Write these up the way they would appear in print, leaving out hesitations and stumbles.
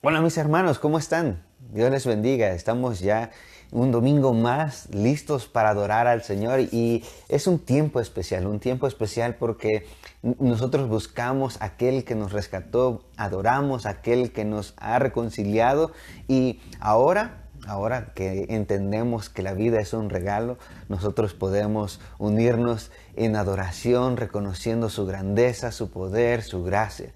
Hola mis hermanos, ¿cómo están? Dios les bendiga. Estamos ya un domingo más listos para adorar al Señor y es un tiempo especial porque nosotros buscamos a aquel que nos rescató, adoramos a aquel que nos ha reconciliado y ahora que entendemos que la vida es un regalo, nosotros podemos unirnos en adoración, reconociendo su grandeza, su poder, su gracia.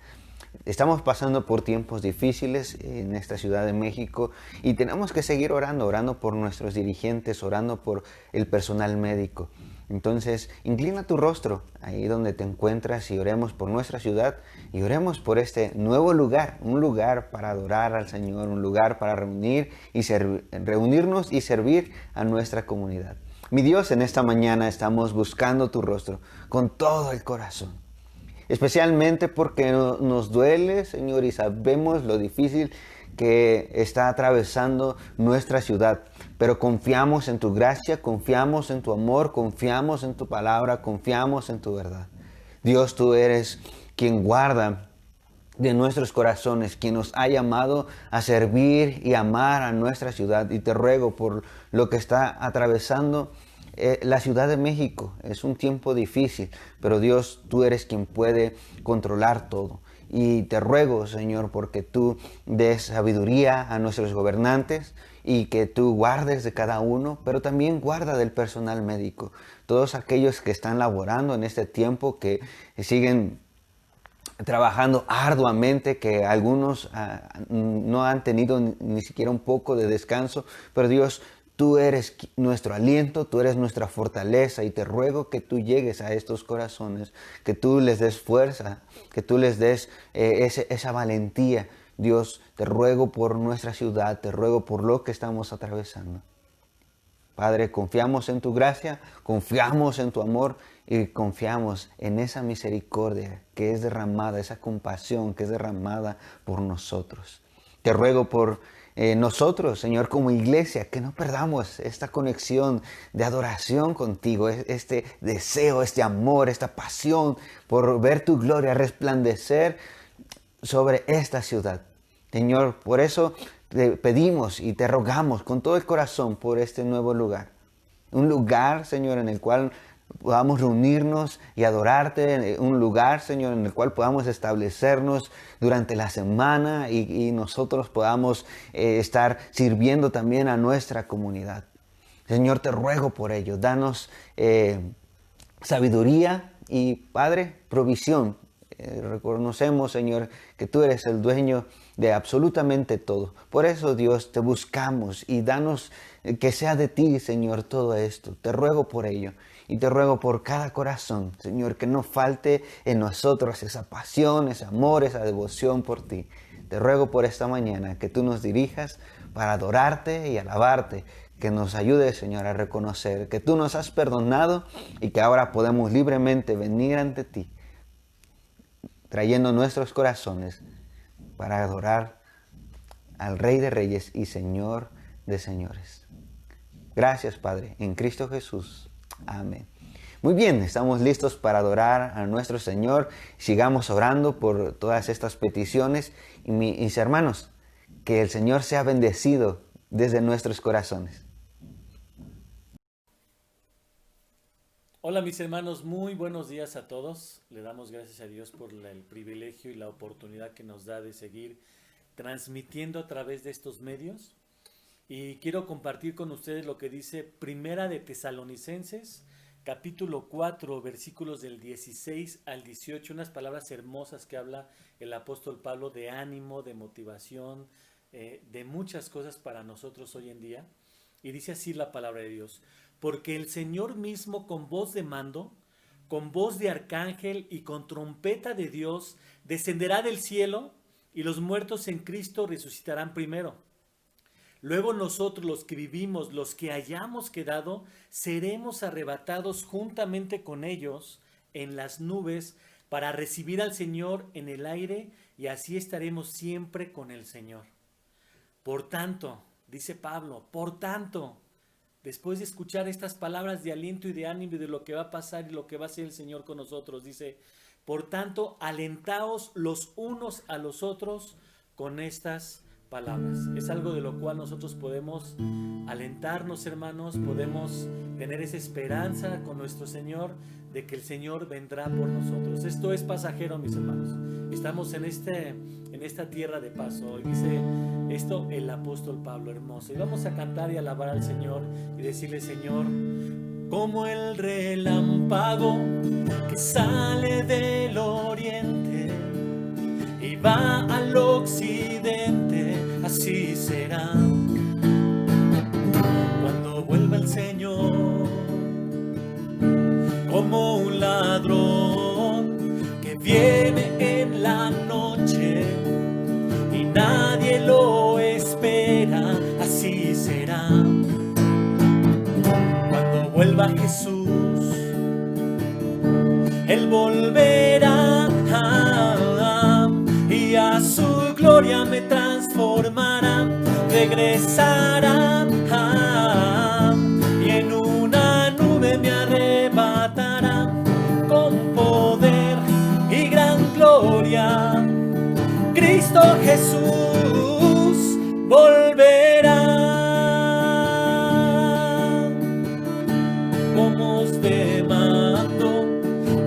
Estamos pasando por tiempos difíciles en esta Ciudad de México y tenemos que seguir orando por nuestros dirigentes, orando por el personal médico. Entonces, inclina tu rostro ahí donde te encuentras y oremos por nuestra ciudad y oremos por este nuevo lugar, un lugar para adorar al Señor, un lugar para reunirnos y servir a nuestra comunidad. Mi Dios, en esta mañana estamos buscando tu rostro con todo el corazón. Especialmente porque nos duele, Señor, y sabemos lo difícil que está atravesando nuestra ciudad. Pero confiamos en tu gracia, confiamos en tu amor, confiamos en tu palabra, confiamos en tu verdad. Dios, tú eres quien guarda de nuestros corazones, quien nos ha llamado a servir y amar a nuestra ciudad. Y te ruego por lo que está atravesando la Ciudad de México. Es un tiempo difícil, pero Dios, tú eres quien puede controlar todo. Y te ruego, Señor, porque tú des sabiduría a nuestros gobernantes y que tú guardes de cada uno, pero también guarda del personal médico. Todos aquellos que están laborando en este tiempo, que siguen trabajando arduamente, que algunos no han tenido ni siquiera un poco de descanso, pero Dios, tú eres nuestro aliento, tú eres nuestra fortaleza y te ruego que tú llegues a estos corazones, que tú les des fuerza, que tú les des esa valentía. Dios, te ruego por nuestra ciudad, te ruego por lo que estamos atravesando. Padre, confiamos en tu gracia, confiamos en tu amor y confiamos en esa misericordia que es derramada, esa compasión que es derramada por nosotros. Te ruego por nosotros, Señor, como iglesia, que no perdamos esta conexión de adoración contigo, este deseo, este amor, esta pasión por ver tu gloria resplandecer sobre esta ciudad. Señor, por eso te pedimos y te rogamos con todo el corazón por este nuevo lugar. Un lugar, Señor, en el cual podamos reunirnos y adorarte. Un lugar, Señor, en el cual podamos establecernos durante la semana y nosotros podamos estar sirviendo también a nuestra comunidad. Señor, te ruego por ello. Danos sabiduría y, Padre, provisión. Reconocemos, Señor, que tú eres el dueño de absolutamente todo. Por eso, Dios, te buscamos y danos que sea de ti, Señor, todo esto. Te ruego por ello y te ruego por cada corazón, Señor, que no falte en nosotros esa pasión, ese amor, esa devoción por ti. Te ruego por esta mañana que tú nos dirijas para adorarte y alabarte, que nos ayude, Señor, a reconocer que tú nos has perdonado y que ahora podemos libremente venir ante ti, trayendo nuestros corazones para adorar al Rey de Reyes y Señor de Señores. Gracias, Padre, en Cristo Jesús. Amén. Muy bien, estamos listos para adorar a nuestro Señor. Sigamos orando por todas estas peticiones. Y mis hermanos, que el Señor sea bendecido desde nuestros corazones. Hola mis hermanos, muy buenos días a todos. Le damos gracias a Dios por el privilegio y la oportunidad que nos da de seguir transmitiendo a través de estos medios. Y quiero compartir con ustedes lo que dice Primera de Tesalonicenses, capítulo 4, versículos del 16 al 18, unas palabras hermosas que habla el apóstol Pablo de ánimo, de motivación, de muchas cosas para nosotros hoy en día. Y dice así la palabra de Dios: porque el Señor mismo con voz de mando, con voz de arcángel y con trompeta de Dios, descenderá del cielo y los muertos en Cristo resucitarán primero. Luego nosotros los que vivimos, los que hayamos quedado, seremos arrebatados juntamente con ellos en las nubes para recibir al Señor en el aire y así estaremos siempre con el Señor. Por tanto, dice Pablo, por tanto, después de escuchar estas palabras de aliento y de ánimo y de lo que va a pasar y lo que va a hacer el Señor con nosotros, dice, por tanto, alentaos los unos a los otros con estas palabras. Es algo de lo cual nosotros podemos alentarnos, hermanos, podemos tener esa esperanza con nuestro Señor de que el Señor vendrá por nosotros. Esto es pasajero, mis hermanos. Estamos en esta tierra de paso. Hoy dice esto el apóstol Pablo, hermoso. Y vamos a cantar y alabar al Señor y decirle: Señor, como el relámpago que sale del oriente y va al occidente, así será cuando vuelva el Señor. Como un ladrón que viene en la noche y nadie lo espera, así será cuando vuelva Jesús. Él volverá y a su gloria me transformará, regresará y en una nube me arrebatará con poder y gran gloria. Cristo Jesús volverá con voz de mando,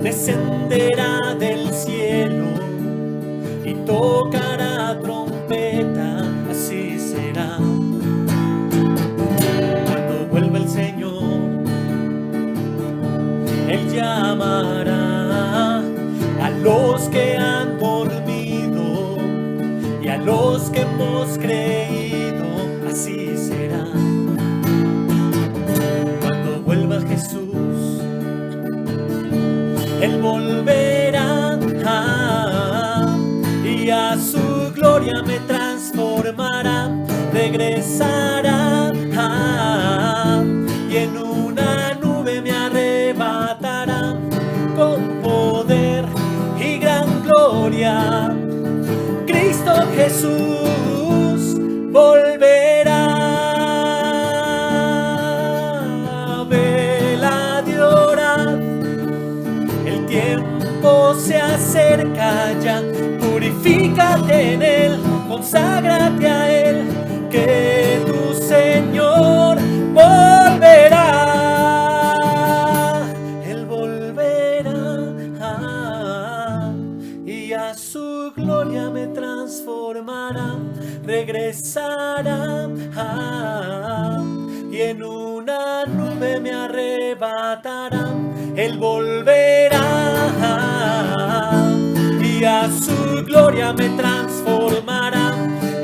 descenderá del cielo y tocará trompeta, así será cuando vuelva el Señor. Él llamará a los que han dormido y a los que hemos creído, así será cuando vuelva Jesús. Él volverá y a su gloria me transformará, regresará y en una nube me arrebatará con poder y gran gloria. Cristo Jesús volverá. Vela de orar, el tiempo se acerca ya. Purifícate en Él, conságrate a Él, que tu Señor volverá. Él volverá y a su gloria me transformará, regresará y en una nube me arrebatará. Él volverá y a su gloria me transformará,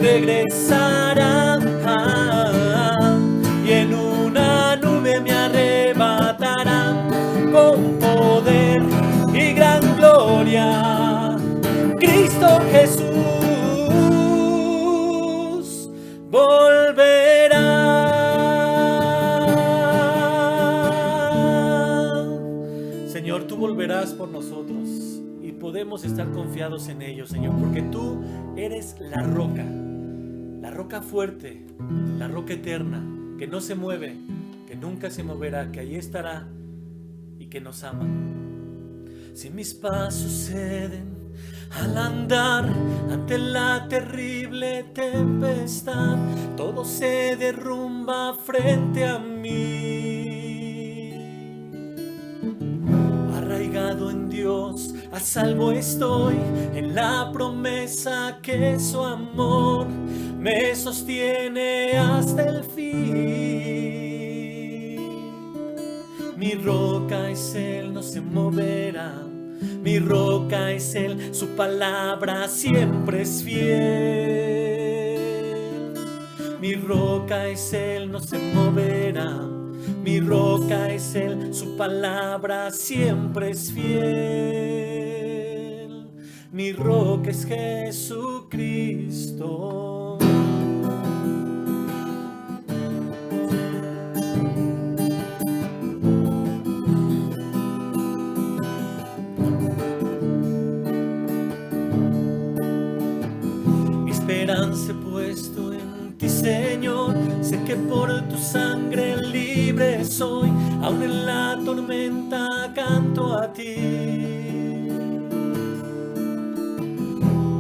regresará y en una nube me arrebatará con poder y gran gloria. Cristo Jesús volverá. Señor, tú volverás por nosotros. Podemos estar confiados en ello, Señor, porque tú eres la roca fuerte, la roca eterna, que no se mueve, que nunca se moverá, que ahí estará y que nos ama. Si mis pasos ceden al andar ante la terrible tempestad, todo se derrumba frente a mí. Arraigado en Dios, a salvo estoy en la promesa que su amor me sostiene hasta el fin. Mi roca es Él, no se moverá. Mi roca es Él, su palabra siempre es fiel. Mi roca es Él, no se moverá. Mi roca es Él, su palabra siempre es fiel. Mi roca es Jesucristo. Mi esperanza he puesto en ti, Señor. Sé que por tu sangre libre soy, aún en la tormenta canto a ti.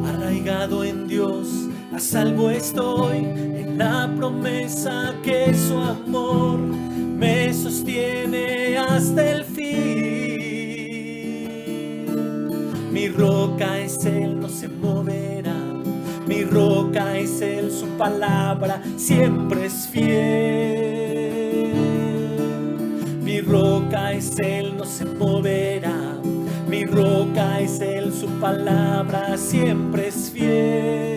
Arraigado en Dios, A salvo estoy en la promesa que su amor me sostiene hasta el fin. Mi roca es Él, no se moverá. Mi roca es Él, su palabra siempre es fiel. Mi roca es Él, no se moverá. Mi roca es Él, su palabra siempre es fiel.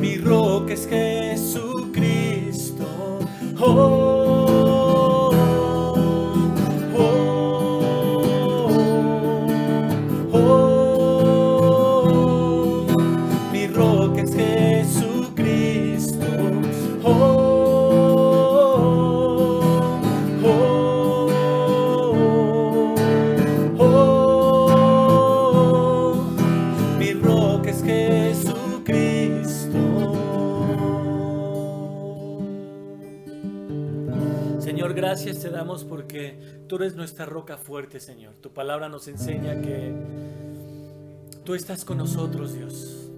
Mi roca es Jesucristo. Oh, oh, oh, oh. Mi roca es Jesucristo. Oh. Señor, gracias te damos porque tú eres nuestra roca fuerte, Señor. Tu palabra nos enseña que tú estás con nosotros, Dios.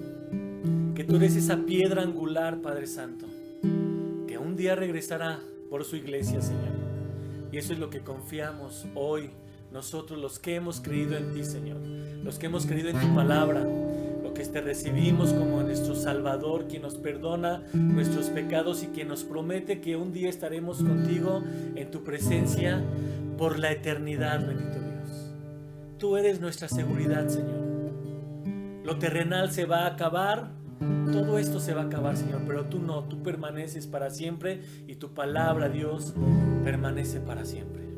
Que tú eres esa piedra angular, Padre Santo, que un día regresará por su iglesia, Señor. Y eso es lo que confiamos hoy, nosotros los que hemos creído en ti, Señor. Los que hemos creído en tu palabra. Que te recibimos como nuestro Salvador, quien nos perdona nuestros pecados y quien nos promete que un día estaremos contigo en tu presencia por la eternidad, bendito Dios. Tú eres nuestra seguridad, Señor. Lo terrenal se va a acabar, todo esto se va a acabar, Señor, pero tú no, tú permaneces para siempre y tu palabra, Dios, permanece para siempre.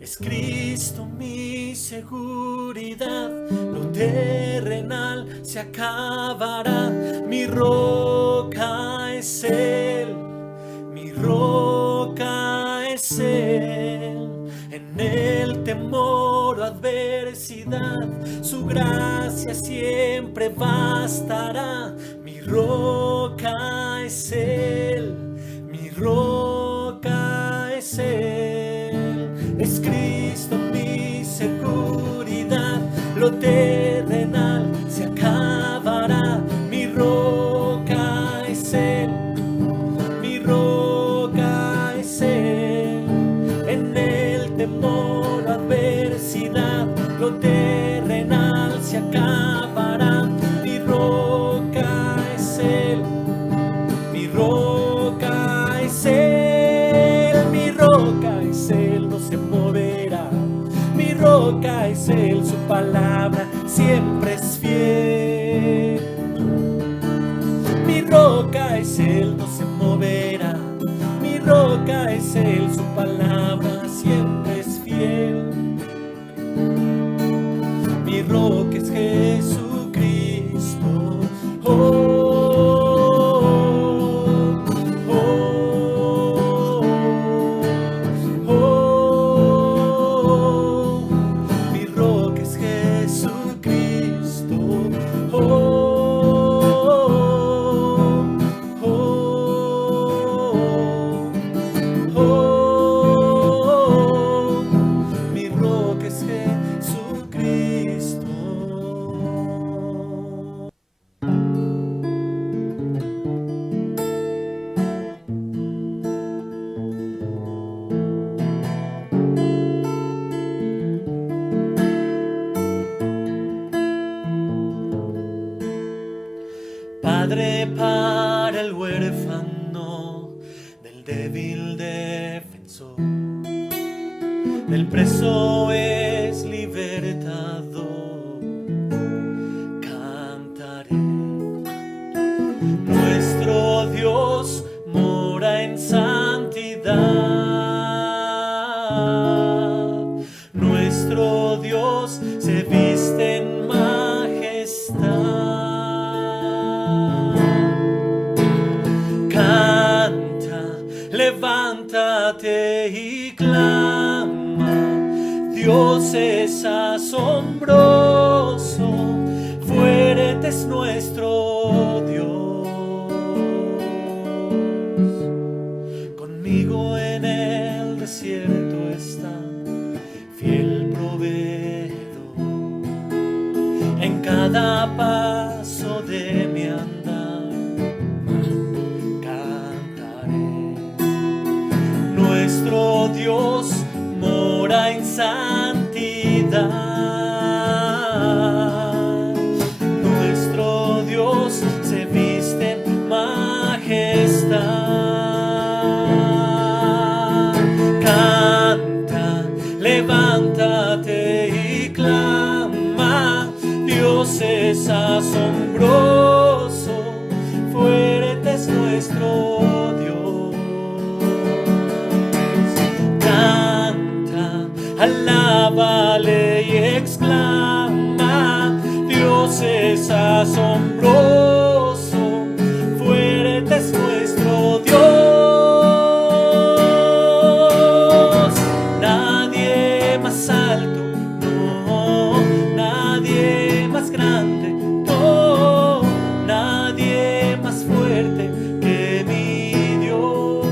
Es Cristo mi seguridad, lo terrenal se acabará. Mi roca es Él, mi roca es Él. En el temor o adversidad, su gracia siempre bastará. Mi roca es Él, mi roca es Él. Es Cristo mi seguridad, lo terrenal se acabará. Mi roca es Él, mi roca es Él. En el temor o adversidad, lo terrenal se acabará. Mi roca es Él, mi roca es Él, mi roca es Él, no se moverá. Mi roca es Él, su palabra siempre es fiel. Mi roca es Él, no se moverá. Mi roca es Él, su palabra siempre es fiel. Mi roca es Jesucristo. Oh. Padre para el huérfano, del débil defensor, del preso es libertador. Cantaré, nuestro Dios mora en santidad, nuestro Dios se viste en majestad. Levántate y clama, Dios es asombroso, fuerte es nuestro Dios. Conmigo en el desierto está, fiel proveedor, en cada paso de mi andar cantaré. Nuestro Dios mora en santidad. Nuestro Dios se viste en majestad. Canta, levántate y clama. Dios es asombroso, fuerte es nuestro Dios. Canta, alábale y exclama. Dios es asombroso, fuerte es nuestro Dios. Nadie más alto, no, nadie más grande, no, nadie más fuerte que mi Dios.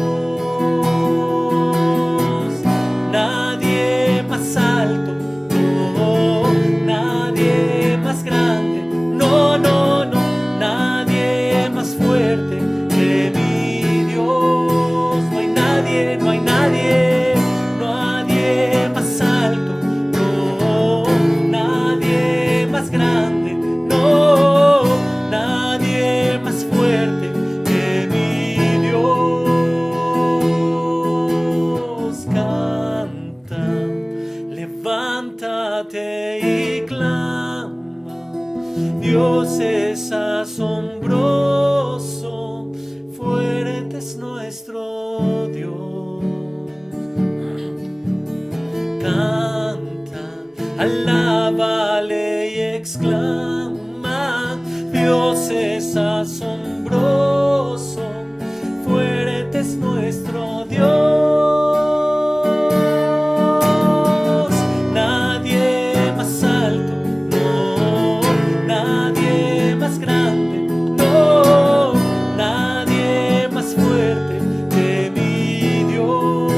Nadie más alto, no, nadie más grande, no, no, no, nadie más fuerte que mi Dios. No hay nadie, no hay nadie, nadie más alto, no, nadie más grande, no, nadie más fuerte que mi Dios. Canta, levántate y clama. Dios es asombroso, fuerte es nuestro Dios. Canta, alábale y exclama. Dios es asombroso, fuerte es nuestro Dios. Nadie más alto, no, nadie más grande, no, nadie más fuerte que mi Dios.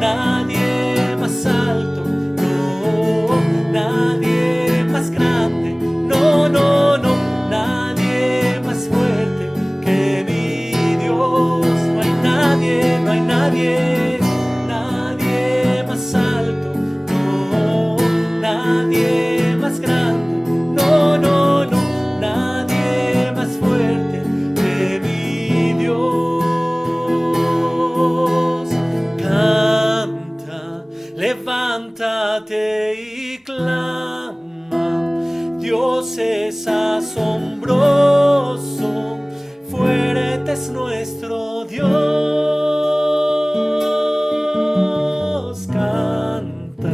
Nadie más alto, no, nadie más grande, no, no, no, nadie más fuerte que mi Dios. No hay nadie, no hay nadie, nadie más alto, no, nadie más grande, no, no, no, nadie más fuerte que mi Dios. Canta, levántate y clama. Dios es asombroso, fuerte es nuestro Dios. Canta,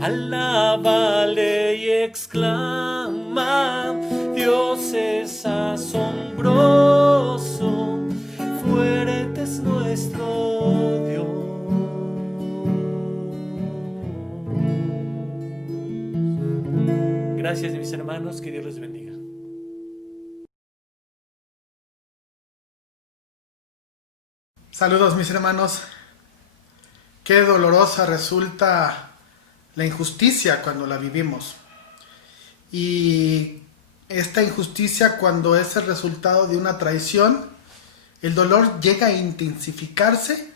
alábale y exclama. Dios es asombroso, fuerte es nuestro Dios. Gracias, mis hermanos, que Dios les bendiga. Saludos, mis hermanos. Qué dolorosa resulta la injusticia cuando la vivimos. Y esta injusticia, cuando es el resultado de una traición, el dolor llega a intensificarse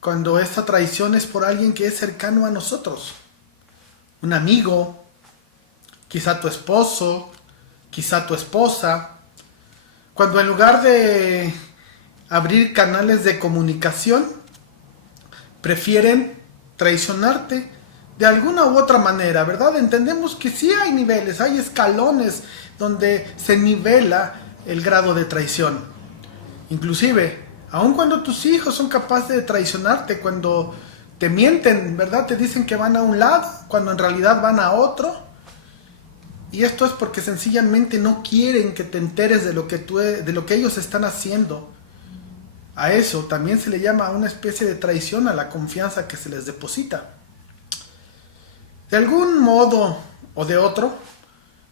cuando esta traición es por alguien que es cercano a nosotros. Un amigo, quizá tu esposo, quizá tu esposa. Cuando en lugar de abrir canales de comunicación, prefieren traicionarte de alguna u otra manera, ¿verdad? Entendemos que sí hay niveles, hay escalones donde se nivela el grado de traición. Inclusive, aun cuando tus hijos son capaces de traicionarte, cuando te mienten, ¿verdad? Te dicen que van a un lado, cuando en realidad van a otro. Y esto es porque sencillamente no quieren que te enteres de lo que ellos están haciendo. A eso también se le llama una especie de traición a la confianza que se les deposita. De algún modo o de otro,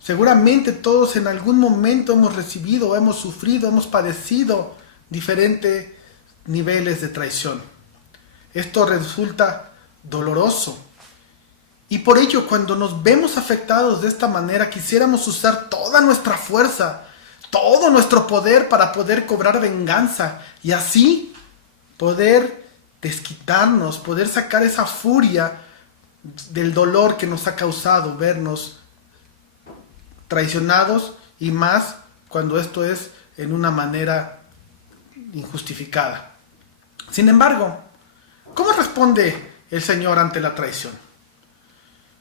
seguramente todos en algún momento hemos recibido, hemos sufrido, hemos padecido diferentes niveles de traición. Esto resulta doloroso Y por ello, cuando nos vemos afectados de esta manera, quisiéramos usar toda nuestra fuerza, todo nuestro poder para poder cobrar venganza y así poder desquitarnos, poder sacar esa furia del dolor que nos ha causado vernos traicionados, y más cuando esto es en una manera injustificada. Sin embargo, ¿cómo responde el Señor ante la traición?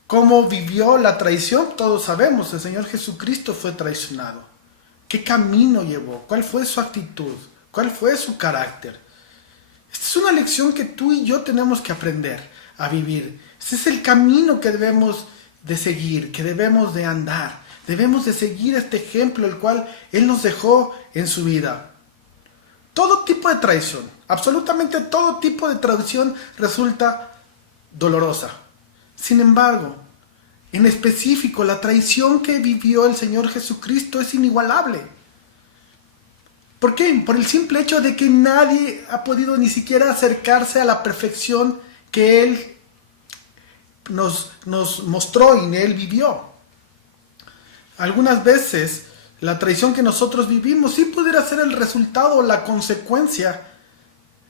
¿Cómo vivió la traición? Todos sabemos, el Señor Jesucristo fue traicionado. ¿Qué camino llevó? ¿Cuál fue su actitud? ¿Cuál fue su carácter? Esta es una lección que tú y yo tenemos que aprender a vivir. Este es el camino que debemos de seguir, que debemos de andar. Debemos de seguir este ejemplo, el cual Él nos dejó en su vida. Todo tipo de traición, absolutamente todo tipo de traición resulta dolorosa. Sin embargo, en específico, la traición que vivió el Señor Jesucristo es inigualable. ¿Por qué? Por el simple hecho de que nadie ha podido ni siquiera acercarse a la perfección que Él nos mostró y Él vivió. Algunas veces la traición que nosotros vivimos sí pudiera ser el resultado o la consecuencia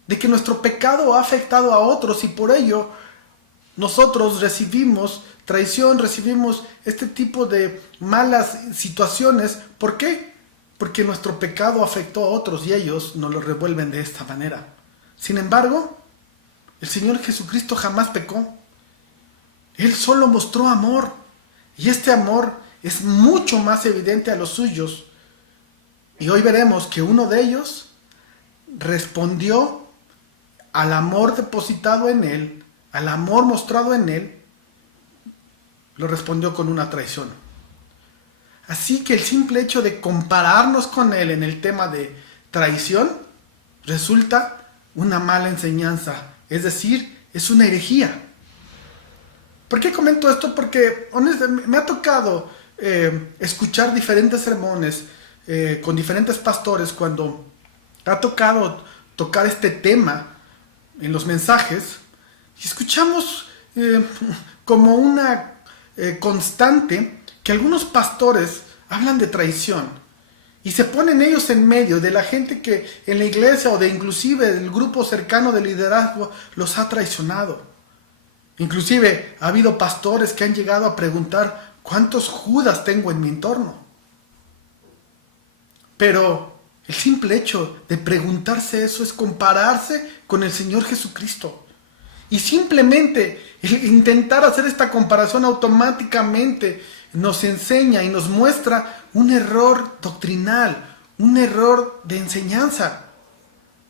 de que nuestro pecado ha afectado a otros y por ello nosotros recibimos traición, recibimos este tipo de malas situaciones. ¿Por qué? Porque nuestro pecado afectó a otros y ellos nos lo revuelven de esta manera. Sin embargo, el Señor Jesucristo jamás pecó. Él solo mostró amor. Y este amor es mucho más evidente a los suyos. Y hoy veremos que uno de ellos respondió al amor depositado en Él, al amor mostrado en Él, lo respondió con una traición. Así que el simple hecho de compararnos con Él en el tema de traición resulta una mala enseñanza, es decir, es una herejía. ¿Por qué comento esto? Porque honestamente me ha tocado escuchar diferentes sermones con diferentes pastores cuando ha tocado tocar este tema en los mensajes y escuchamos como una constante que algunos pastores hablan de traición y se ponen ellos en medio de la gente que en la iglesia o de inclusive el grupo cercano de liderazgo los ha traicionado. Inclusive ha habido pastores que han llegado a preguntar ¿cuántos Judas tengo en mi entorno? Pero el simple hecho de preguntarse eso es compararse con el Señor Jesucristo. Y simplemente el intentar hacer esta comparación automáticamente nos enseña y nos muestra un error doctrinal, un error de enseñanza.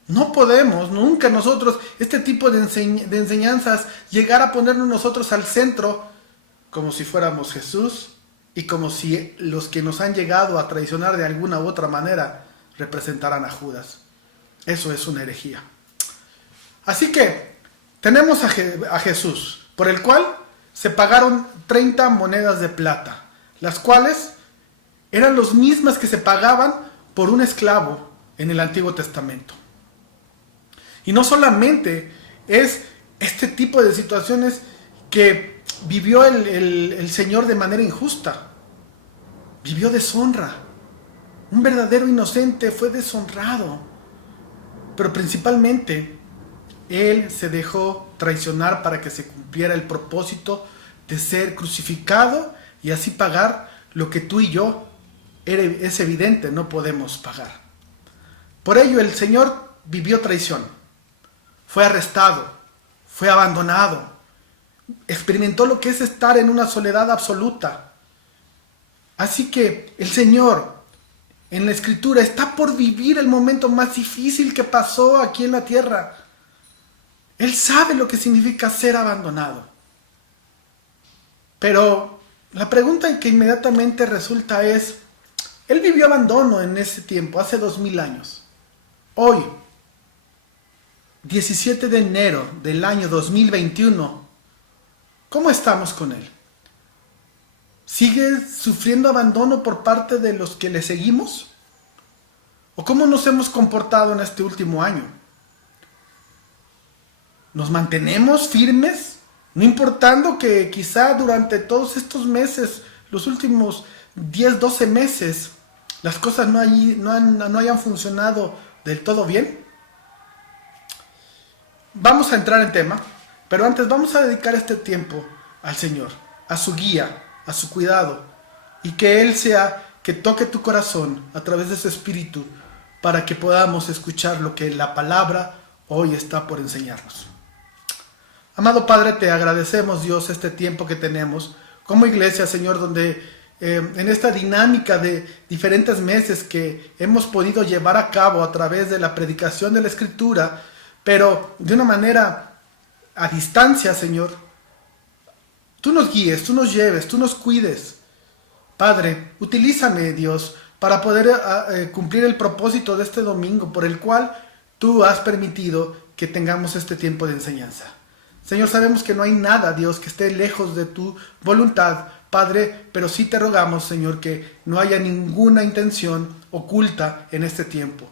No podemos nunca nosotros, este tipo de enseñanzas, llegar a ponernos nosotros al centro como si fuéramos Jesús y como si los que nos han llegado a traicionar de alguna u otra manera representaran a Judas. Eso es una herejía. Así que tenemos a Jesús, por el cual se pagaron 30 monedas de plata, las cuales eran las mismas que se pagaban por un esclavo en el Antiguo Testamento. Y no solamente es este tipo de situaciones que vivió el Señor de manera injusta, vivió deshonra. Un verdadero inocente fue deshonrado, pero principalmente Él se dejó traicionar para que se cumpliera el propósito de ser crucificado y así pagar lo que tú y yo, es evidente, no podemos pagar. Por ello el Señor vivió traición, fue arrestado, fue abandonado, experimentó lo que es estar en una soledad absoluta. Así que el Señor en la Escritura está por vivir el momento más difícil que pasó aquí en la tierra. Él sabe lo que significa ser abandonado. Pero la pregunta que inmediatamente resulta es, Él vivió abandono en ese tiempo, hace 2000 años. Hoy, 17 de enero del año 2021, ¿cómo estamos con Él? ¿Sigue sufriendo abandono por parte de los que le seguimos? ¿O cómo nos hemos comportado en este último año? ¿Nos mantenemos firmes No importando que quizá durante todos estos meses, los últimos 10, 12 meses, las cosas no hayan funcionado del todo bien. Vamos a entrar en tema, pero antes vamos a dedicar este tiempo al Señor, a su guía, a su cuidado, y que Él sea que toque tu corazón a través de su Espíritu para que podamos escuchar lo que la palabra hoy está por enseñarnos. Amado Padre, te agradecemos, Dios, este tiempo que tenemos como iglesia, Señor, donde en esta dinámica de diferentes meses que hemos podido llevar a cabo a través de la predicación de la Escritura, pero de una manera a distancia, Señor, tú nos guíes, tú nos lleves, tú nos cuides. Padre, utilízame, Dios, para poder cumplir el propósito de este domingo por el cual tú has permitido que tengamos este tiempo de enseñanza. Señor, sabemos que no hay nada, Dios, que esté lejos de tu voluntad, Padre, pero sí te rogamos, Señor, que no haya ninguna intención oculta en este tiempo.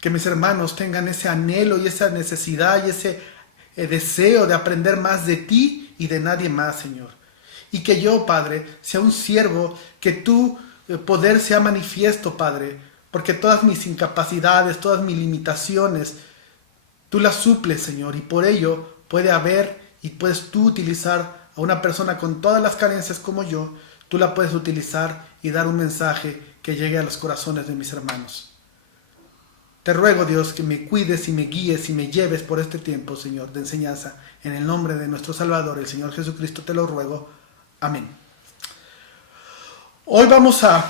Que mis hermanos tengan ese anhelo y esa necesidad y ese deseo de aprender más de ti y de nadie más, Señor. Y que yo, Padre, sea un siervo, que tu poder sea manifiesto, Padre, porque todas mis incapacidades, todas mis limitaciones, tú las suples, Señor, y por ello puede haber y puedes tú utilizar a una persona con todas las carencias como yo, tú la puedes utilizar y dar un mensaje que llegue a los corazones de mis hermanos. Te ruego, Dios, que me cuides y me guíes y me lleves por este tiempo, Señor, de enseñanza. En el nombre de nuestro Salvador, el Señor Jesucristo, te lo ruego. Amén. Hoy vamos a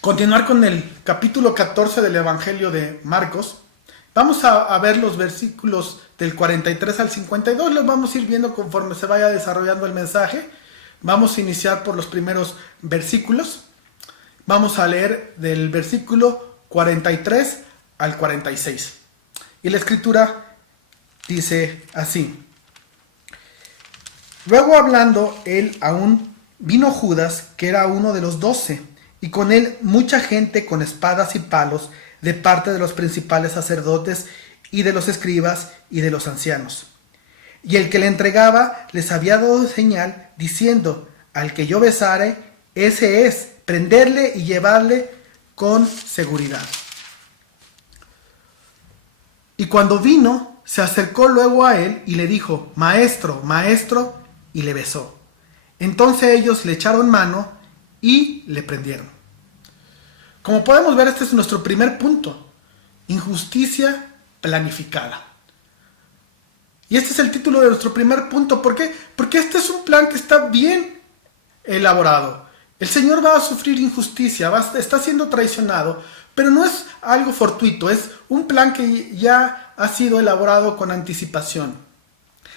continuar con el capítulo 14 del Evangelio de Marcos. Vamos a ver los versículos del 43 al 52. Los vamos a ir viendo conforme se vaya desarrollando el mensaje. Vamos a iniciar por los primeros versículos. Vamos a leer del versículo 43 al 46. Y la escritura dice así: Luego hablando él aún, vino Judas, que era uno de los 12, y con él mucha gente con espadas y palos, de parte de los principales sacerdotes y de los escribas y de los ancianos. Y el que le entregaba les había dado señal, diciendo: Al que yo besare, ese es, prenderle y llevarle con seguridad. Y cuando vino, se acercó luego a él y le dijo: Maestro, maestro, y le besó. Entonces ellos le echaron mano y le prendieron. Como podemos ver, este es nuestro primer punto: injusticia planificada. Y este es el título de nuestro primer punto. ¿Por qué? Porque este es un plan que está bien elaborado. El Señor va a sufrir injusticia, está siendo traicionado, pero no es algo fortuito, es un plan que ya ha sido elaborado con anticipación.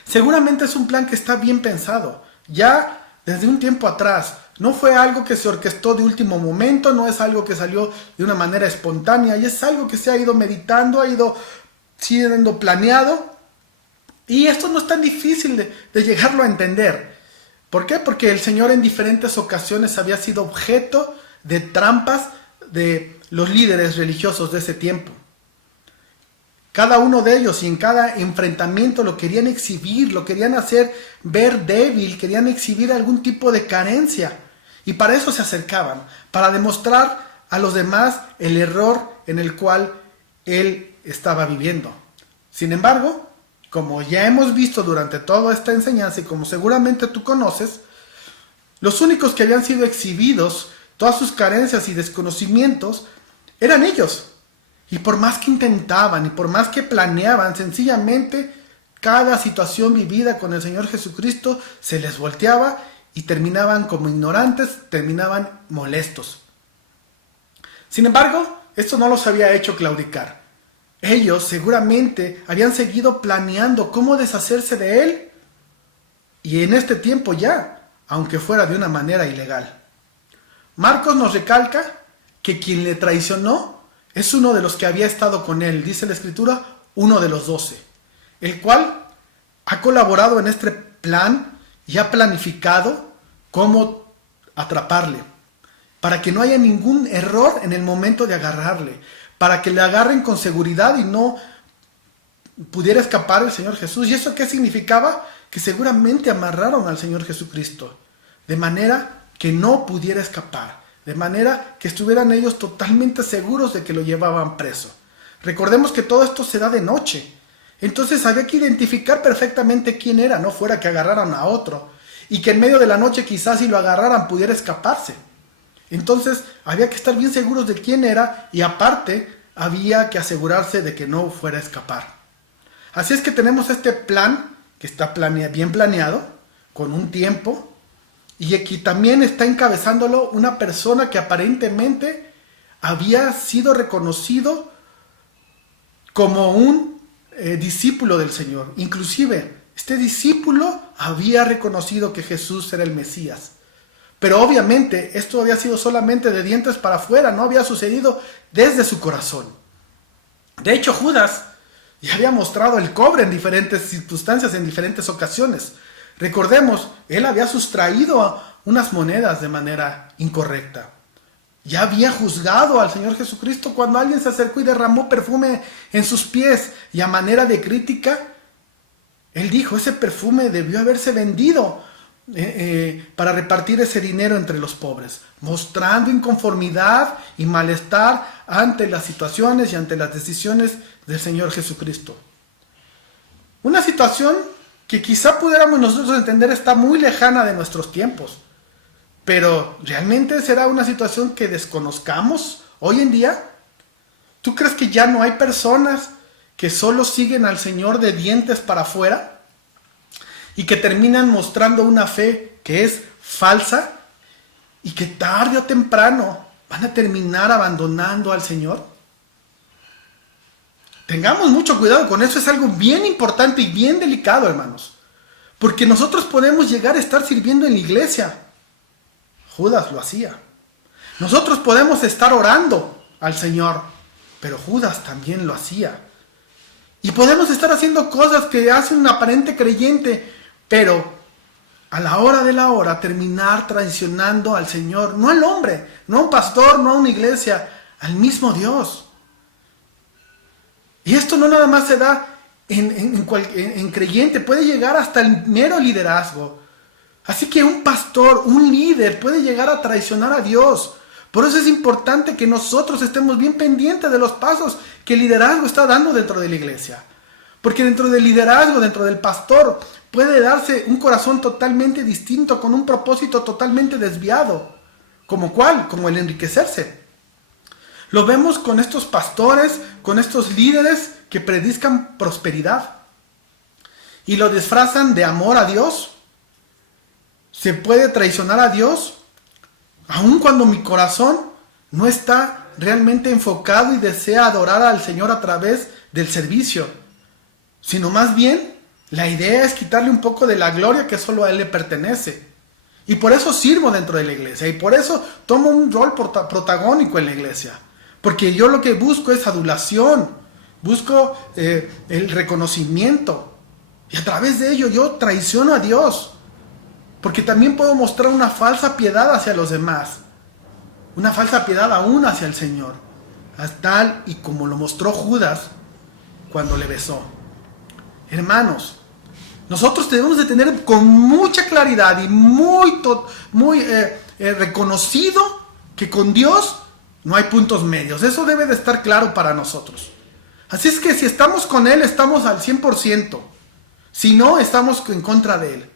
Seguramente es un plan que está bien pensado, ya desde un tiempo atrás. No fue algo que se orquestó de último momento, no es algo que salió de una manera espontánea, y es algo que se ha ido meditando, ha ido siendo planeado. Y esto no es tan difícil de llegarlo a entender. ¿Por qué? Porque el Señor en diferentes ocasiones había sido objeto de trampas de los líderes religiosos de ese tiempo. Cada uno de ellos, y en cada enfrentamiento, lo querían exhibir, lo querían hacer ver débil, querían exhibir algún tipo de carencia. Y para eso se acercaban, para demostrar a los demás el error en el cual él estaba viviendo. Sin embargo, como ya hemos visto durante toda esta enseñanza y como seguramente tú conoces, los únicos que habían sido exhibidos, todas sus carencias y desconocimientos, eran ellos. Y por más que intentaban y por más que planeaban, sencillamente cada situación vivida con el Señor Jesucristo se les volteaba y terminaban como ignorantes, terminaban molestos. Sin embargo, esto no los había hecho claudicar. Ellos seguramente habían seguido planeando cómo deshacerse de él, y en este tiempo ya, aunque fuera de una manera ilegal. Marcos nos recalca que quien le traicionó es uno de los que había estado con él, dice la Escritura, uno de los 12, el cual ha colaborado en este plan y ha planificado cómo atraparle, para que no haya ningún error en el momento de agarrarle, para que le agarren con seguridad y no pudiera escapar el Señor Jesús. ¿Y eso qué significaba? que seguramente amarraron al Señor Jesucristo, de manera que no pudiera escapar, de manera que estuvieran ellos totalmente seguros de que lo llevaban preso. Recordemos que todo esto se da de noche, entonces había que identificar perfectamente quién era, no fuera que agarraran a otro, y que en medio de la noche quizás si lo agarraran pudiera escaparse. Entonces había que estar bien seguros de quién era, y aparte había que asegurarse de que no fuera a escapar. Así es que tenemos este plan que está bien planeado, con un tiempo, y aquí también está encabezándolo una persona que aparentemente había sido reconocido como un discípulo del Señor. Inclusive, este discípulo había reconocido que Jesús era el Mesías. Pero obviamente esto había sido solamente de dientes para afuera, no había sucedido desde su corazón. De hecho, Judas ya había mostrado el cobre en diferentes circunstancias, en diferentes ocasiones. Recordemos, él había sustraído unas monedas de manera incorrecta. Ya había juzgado al Señor Jesucristo cuando alguien se acercó y derramó perfume en sus pies. Y a manera de crítica, él dijo, ese perfume debió haberse vendido para repartir ese dinero entre los pobres, mostrando inconformidad y malestar ante las situaciones y ante las decisiones del Señor Jesucristo. Una situación que quizá pudiéramos nosotros entender está muy lejana de nuestros tiempos, pero ¿realmente será una situación que desconozcamos hoy en día? ¿Tú crees que ya no hay personas que solo siguen al Señor de dientes para afuera y que terminan mostrando una fe que es falsa y que tarde o temprano van a terminar abandonando al Señor? Tengamos mucho cuidado con eso, es algo bien importante y bien delicado, hermanos, porque nosotros podemos llegar a estar sirviendo en la iglesia. Judas lo hacía. Nosotros podemos estar orando al Señor, pero Judas también lo hacía. Y podemos estar haciendo cosas que hace un aparente creyente, pero a la hora de la hora terminar traicionando al Señor, no al hombre, no a un pastor, no a una iglesia, al mismo Dios. Y esto no nada más se da en creyente, puede llegar hasta el mero liderazgo. Así que un pastor, un líder puede llegar a traicionar a Dios. Por eso es importante que nosotros estemos bien pendientes de los pasos que el liderazgo está dando dentro de la iglesia. Porque dentro del liderazgo, dentro del pastor, puede darse un corazón totalmente distinto, con un propósito totalmente desviado. ¿Como cuál? Como el enriquecerse. Lo vemos con estos pastores, con estos líderes que predican prosperidad y lo disfrazan de amor a Dios. Se puede traicionar a Dios aun cuando mi corazón no está realmente enfocado y desea adorar al Señor a través del servicio, sino más bien la idea es quitarle un poco de la gloria que solo a Él le pertenece. Y por eso sirvo dentro de la iglesia y por eso tomo un rol protagónico en la iglesia. Porque yo lo que busco es adulación, busco el reconocimiento. Y a través de ello yo traiciono a Dios. Porque también puedo mostrar una falsa piedad hacia los demás. Una falsa piedad aún hacia el Señor. Tal y como lo mostró Judas cuando le besó. Hermanos, nosotros debemos de tener con mucha claridad y muy reconocido que con Dios no hay puntos medios. Eso debe de estar claro para nosotros. Así es que si estamos con Él, estamos al 100%. Si no, estamos en contra de Él.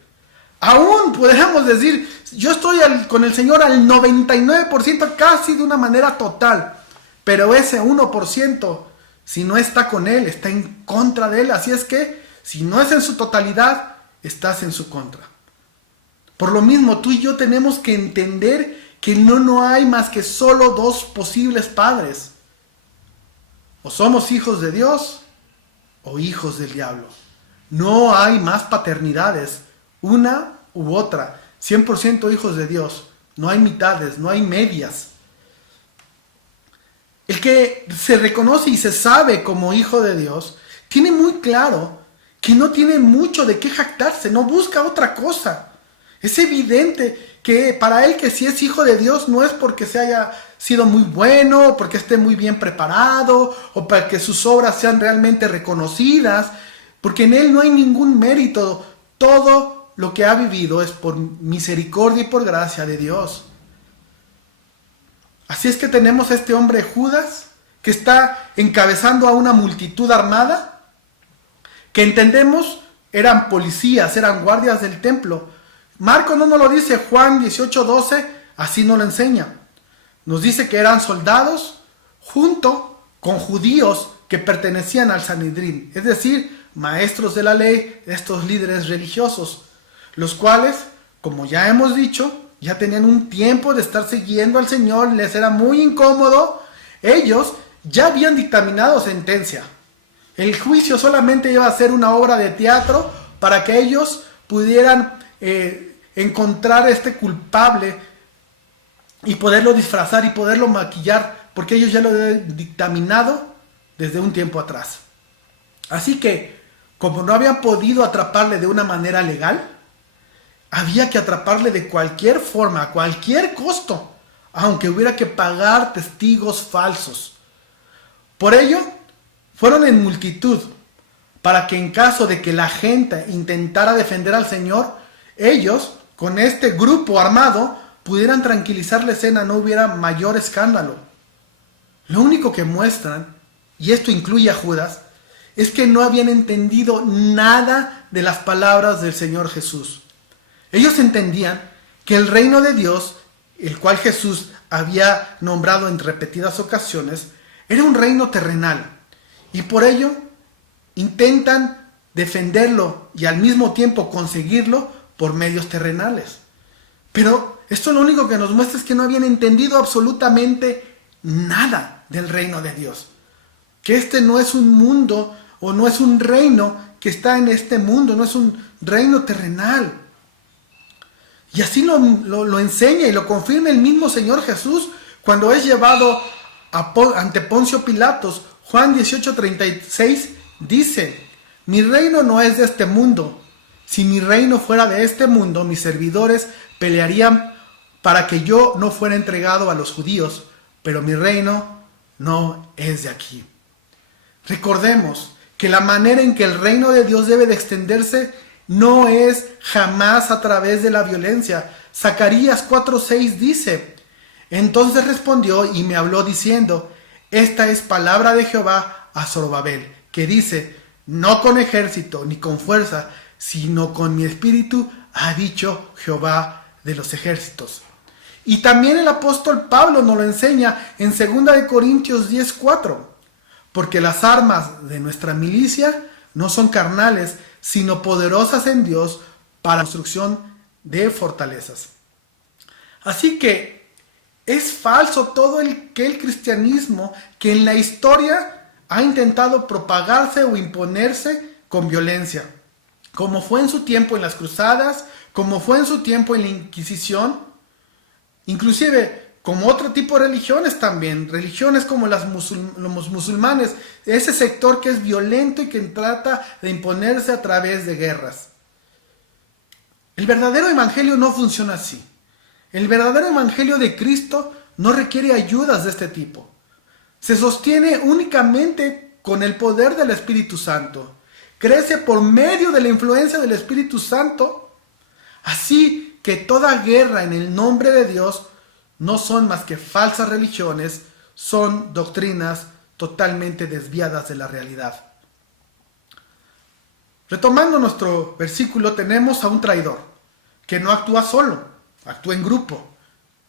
Aún podríamos decir, yo estoy con el Señor al 99%, casi de una manera total. Pero ese 1%, si no está con Él, está en contra de Él. Así es que, si no es en su totalidad, estás en su contra. Por lo mismo, tú y yo tenemos que entender que no hay más que solo dos posibles padres. O somos hijos de Dios o hijos del diablo. No hay más paternidades, una u otra. 100% hijos de Dios. No hay mitades, no hay medias. El que se reconoce y se sabe como hijo de Dios, tiene muy claro que no tiene mucho de qué jactarse, no busca otra cosa. Es evidente que para él, que si es hijo de Dios, no es porque se haya sido muy bueno, porque esté muy bien preparado, o para que sus obras sean realmente reconocidas, porque en él no hay ningún mérito todo lo que ha vivido es por misericordia y por gracia de Dios. Así es que tenemos a este hombre Judas, que está encabezando a una multitud armada, que entendemos eran policías, eran guardias del templo. Marcos no nos lo dice, Juan 18:12, así nos lo enseña. Nos dice que eran soldados junto con judíos que pertenecían al Sanedrín, es decir, maestros de la ley, estos líderes religiosos, los cuales, como ya hemos dicho, ya tenían un tiempo de estar siguiendo al Señor, les era muy incómodo. Ellos ya habían dictaminado sentencia. El juicio solamente iba a ser una obra de teatro para que ellos pudieran encontrar a este culpable y poderlo disfrazar y poderlo maquillar, porque ellos ya lo habían dictaminado desde un tiempo atrás. Así que, como no habían podido atraparle de una manera legal, había que atraparle de cualquier forma, a cualquier costo, aunque hubiera que pagar testigos falsos. Por ello, fueron en multitud, para que en caso de que la gente intentara defender al Señor, ellos, con este grupo armado, pudieran tranquilizar la escena, no hubiera mayor escándalo. Lo único que muestran, y esto incluye a Judas, es que no habían entendido nada de las palabras del Señor Jesús. Ellos entendían que el reino de Dios, el cual Jesús había nombrado en repetidas ocasiones, era un reino terrenal, y por ello intentan defenderlo y al mismo tiempo conseguirlo por medios terrenales. Pero esto lo único que nos muestra es que no habían entendido absolutamente nada del reino de Dios. Que este no es un mundo o no es un reino que está en este mundo, no es un reino terrenal. Y así lo enseña y lo confirma el mismo Señor Jesús cuando es llevado ante Poncio Pilatos. Juan 18:36 dice: mi reino no es de este mundo. Si mi reino fuera de este mundo, mis servidores pelearían para que yo no fuera entregado a los judíos, pero mi reino no es de aquí. Recordemos que la manera en que el reino de Dios debe de extenderse no es jamás a través de la violencia. Zacarías 4:6 dice: entonces respondió y me habló diciendo: esta es palabra de Jehová a Zorobabel, que dice: no con ejército ni con fuerza, sino con mi espíritu, ha dicho Jehová de los ejércitos. Y también el apóstol Pablo nos lo enseña en 2 Corintios 10:4, porque las armas de nuestra milicia no son carnales, sino poderosas en Dios para la construcción de fortalezas. Así que es falso todo el cristianismo que en la historia ha intentado propagarse o imponerse con violencia, como fue en su tiempo en las cruzadas, como fue en su tiempo en la Inquisición, inclusive como otro tipo de religiones también, religiones como los musulmanes, ese sector que es violento y que trata de imponerse a través de guerras. El verdadero evangelio no funciona así. El verdadero evangelio de Cristo no requiere ayudas de este tipo. Se sostiene únicamente con el poder del Espíritu Santo. Crece por medio de la influencia del Espíritu Santo. Así que toda guerra en el nombre de Dios no son más que falsas religiones, son doctrinas totalmente desviadas de la realidad. Retomando nuestro versículo, tenemos a un traidor que no actúa solo, actúa en grupo,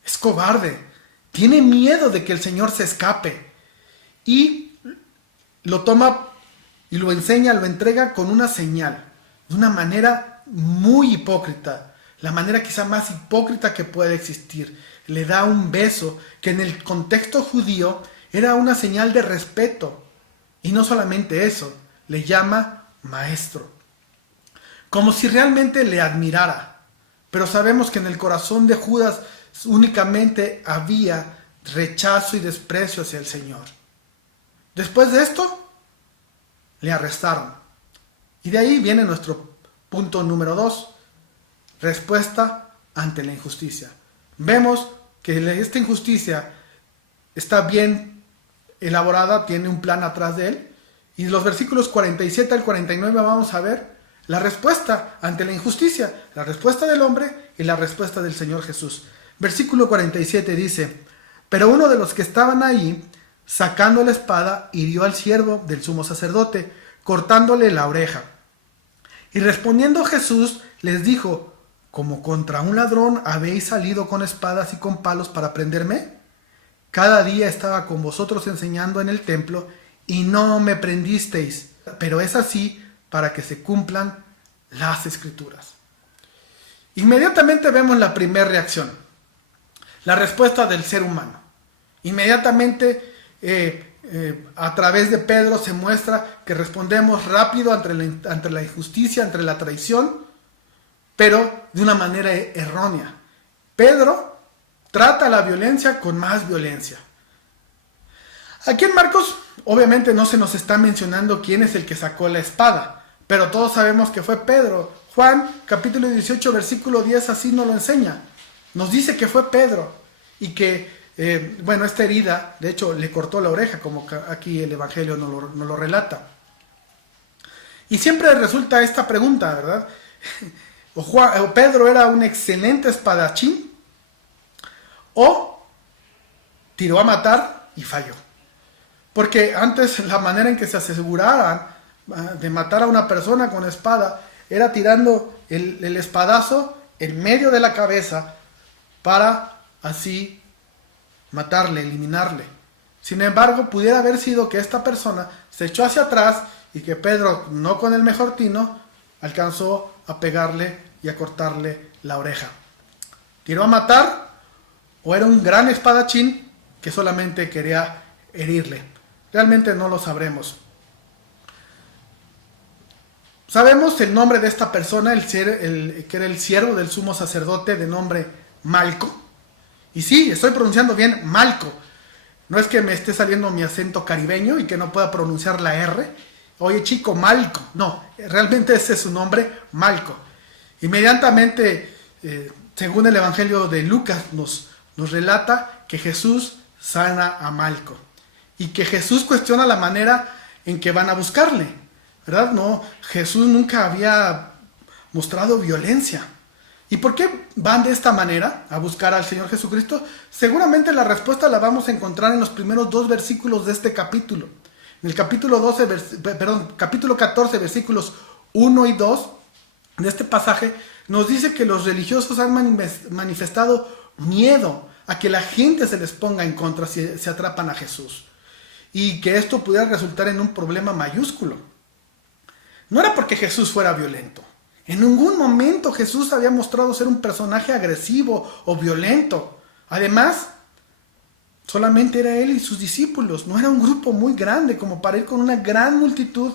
es cobarde, tiene miedo de que el Señor se escape y lo toma y lo enseña, lo entrega con una señal, de una manera muy hipócrita, la manera quizá más hipócrita que puede existir. Le da un beso que en el contexto judío era una señal de respeto. Y no solamente eso, le llama maestro. Como si realmente le admirara. Pero sabemos que en el corazón de Judas únicamente había rechazo y desprecio hacia el Señor. Después de esto, le arrestaron. Y de ahí viene nuestro punto número 2. Respuesta ante la injusticia. Vemos que esta injusticia está bien elaborada, tiene un plan atrás de él. Y los versículos 47 al 49 vamos a ver la respuesta ante la injusticia, la respuesta del hombre y la respuesta del Señor Jesús. Versículo 47 dice: pero uno de los que estaban ahí, sacando la espada, hirió al siervo del sumo sacerdote, cortándole la oreja. Y respondiendo Jesús les dijo: ¿como contra un ladrón habéis salido con espadas y con palos para prenderme? Cada día estaba con vosotros enseñando en el templo y no me prendisteis, pero es así para que se cumplan las Escrituras. Inmediatamente vemos la primera reacción, la respuesta del ser humano. Inmediatamente a través de Pedro se muestra que respondemos rápido ante la injusticia, ante la traición, pero de una manera errónea. Pedro trata la violencia con más violencia. Aquí en Marcos obviamente no se nos está mencionando quién es el que sacó la espada, pero todos sabemos que fue Pedro. Juan capítulo 18 versículo 10 así nos lo enseña. Nos dice que fue Pedro y que esta herida, de hecho, le cortó la oreja, como aquí el Evangelio nos lo relata. Y siempre resulta esta pregunta, ¿verdad? O Pedro era un excelente espadachín, o tiró a matar y falló. Porque antes la manera en que se aseguraban de matar a una persona con espada era tirando el espadazo en medio de la cabeza para así matarle, eliminarle. Sin embargo, pudiera haber sido que esta persona se echó hacia atrás y que Pedro, no con el mejor tino, alcanzó a pegarle y a cortarle la oreja. ¿Tiró a matar o era un gran espadachín que solamente quería herirle? Realmente no lo sabremos. Sabemos el nombre de esta persona, que era el siervo del sumo sacerdote de nombre Malco. Y sí, estoy pronunciando bien Malco. No es que me esté saliendo mi acento caribeño y que no pueda pronunciar la R. Oye chico, Malco. No, realmente ese es su nombre, Malco. Inmediatamente, según el Evangelio de Lucas, nos relata que Jesús sana a Malco. Y que Jesús cuestiona la manera en que van a buscarle. ¿Verdad? No, Jesús nunca había mostrado violencia. ¿Y por qué van de esta manera a buscar al Señor Jesucristo? Seguramente la respuesta la vamos a encontrar en los primeros 2 versículos de este capítulo. En el capítulo 14, versículos 1 y 2 de este pasaje, nos dice que los religiosos han manifestado miedo a que la gente se les ponga en contra si se atrapan a Jesús. Y que esto pudiera resultar en un problema mayúsculo. No era porque Jesús fuera violento. En ningún momento Jesús había mostrado ser un personaje agresivo o violento. Además, solamente era él y sus discípulos. No era un grupo muy grande como para ir con una gran multitud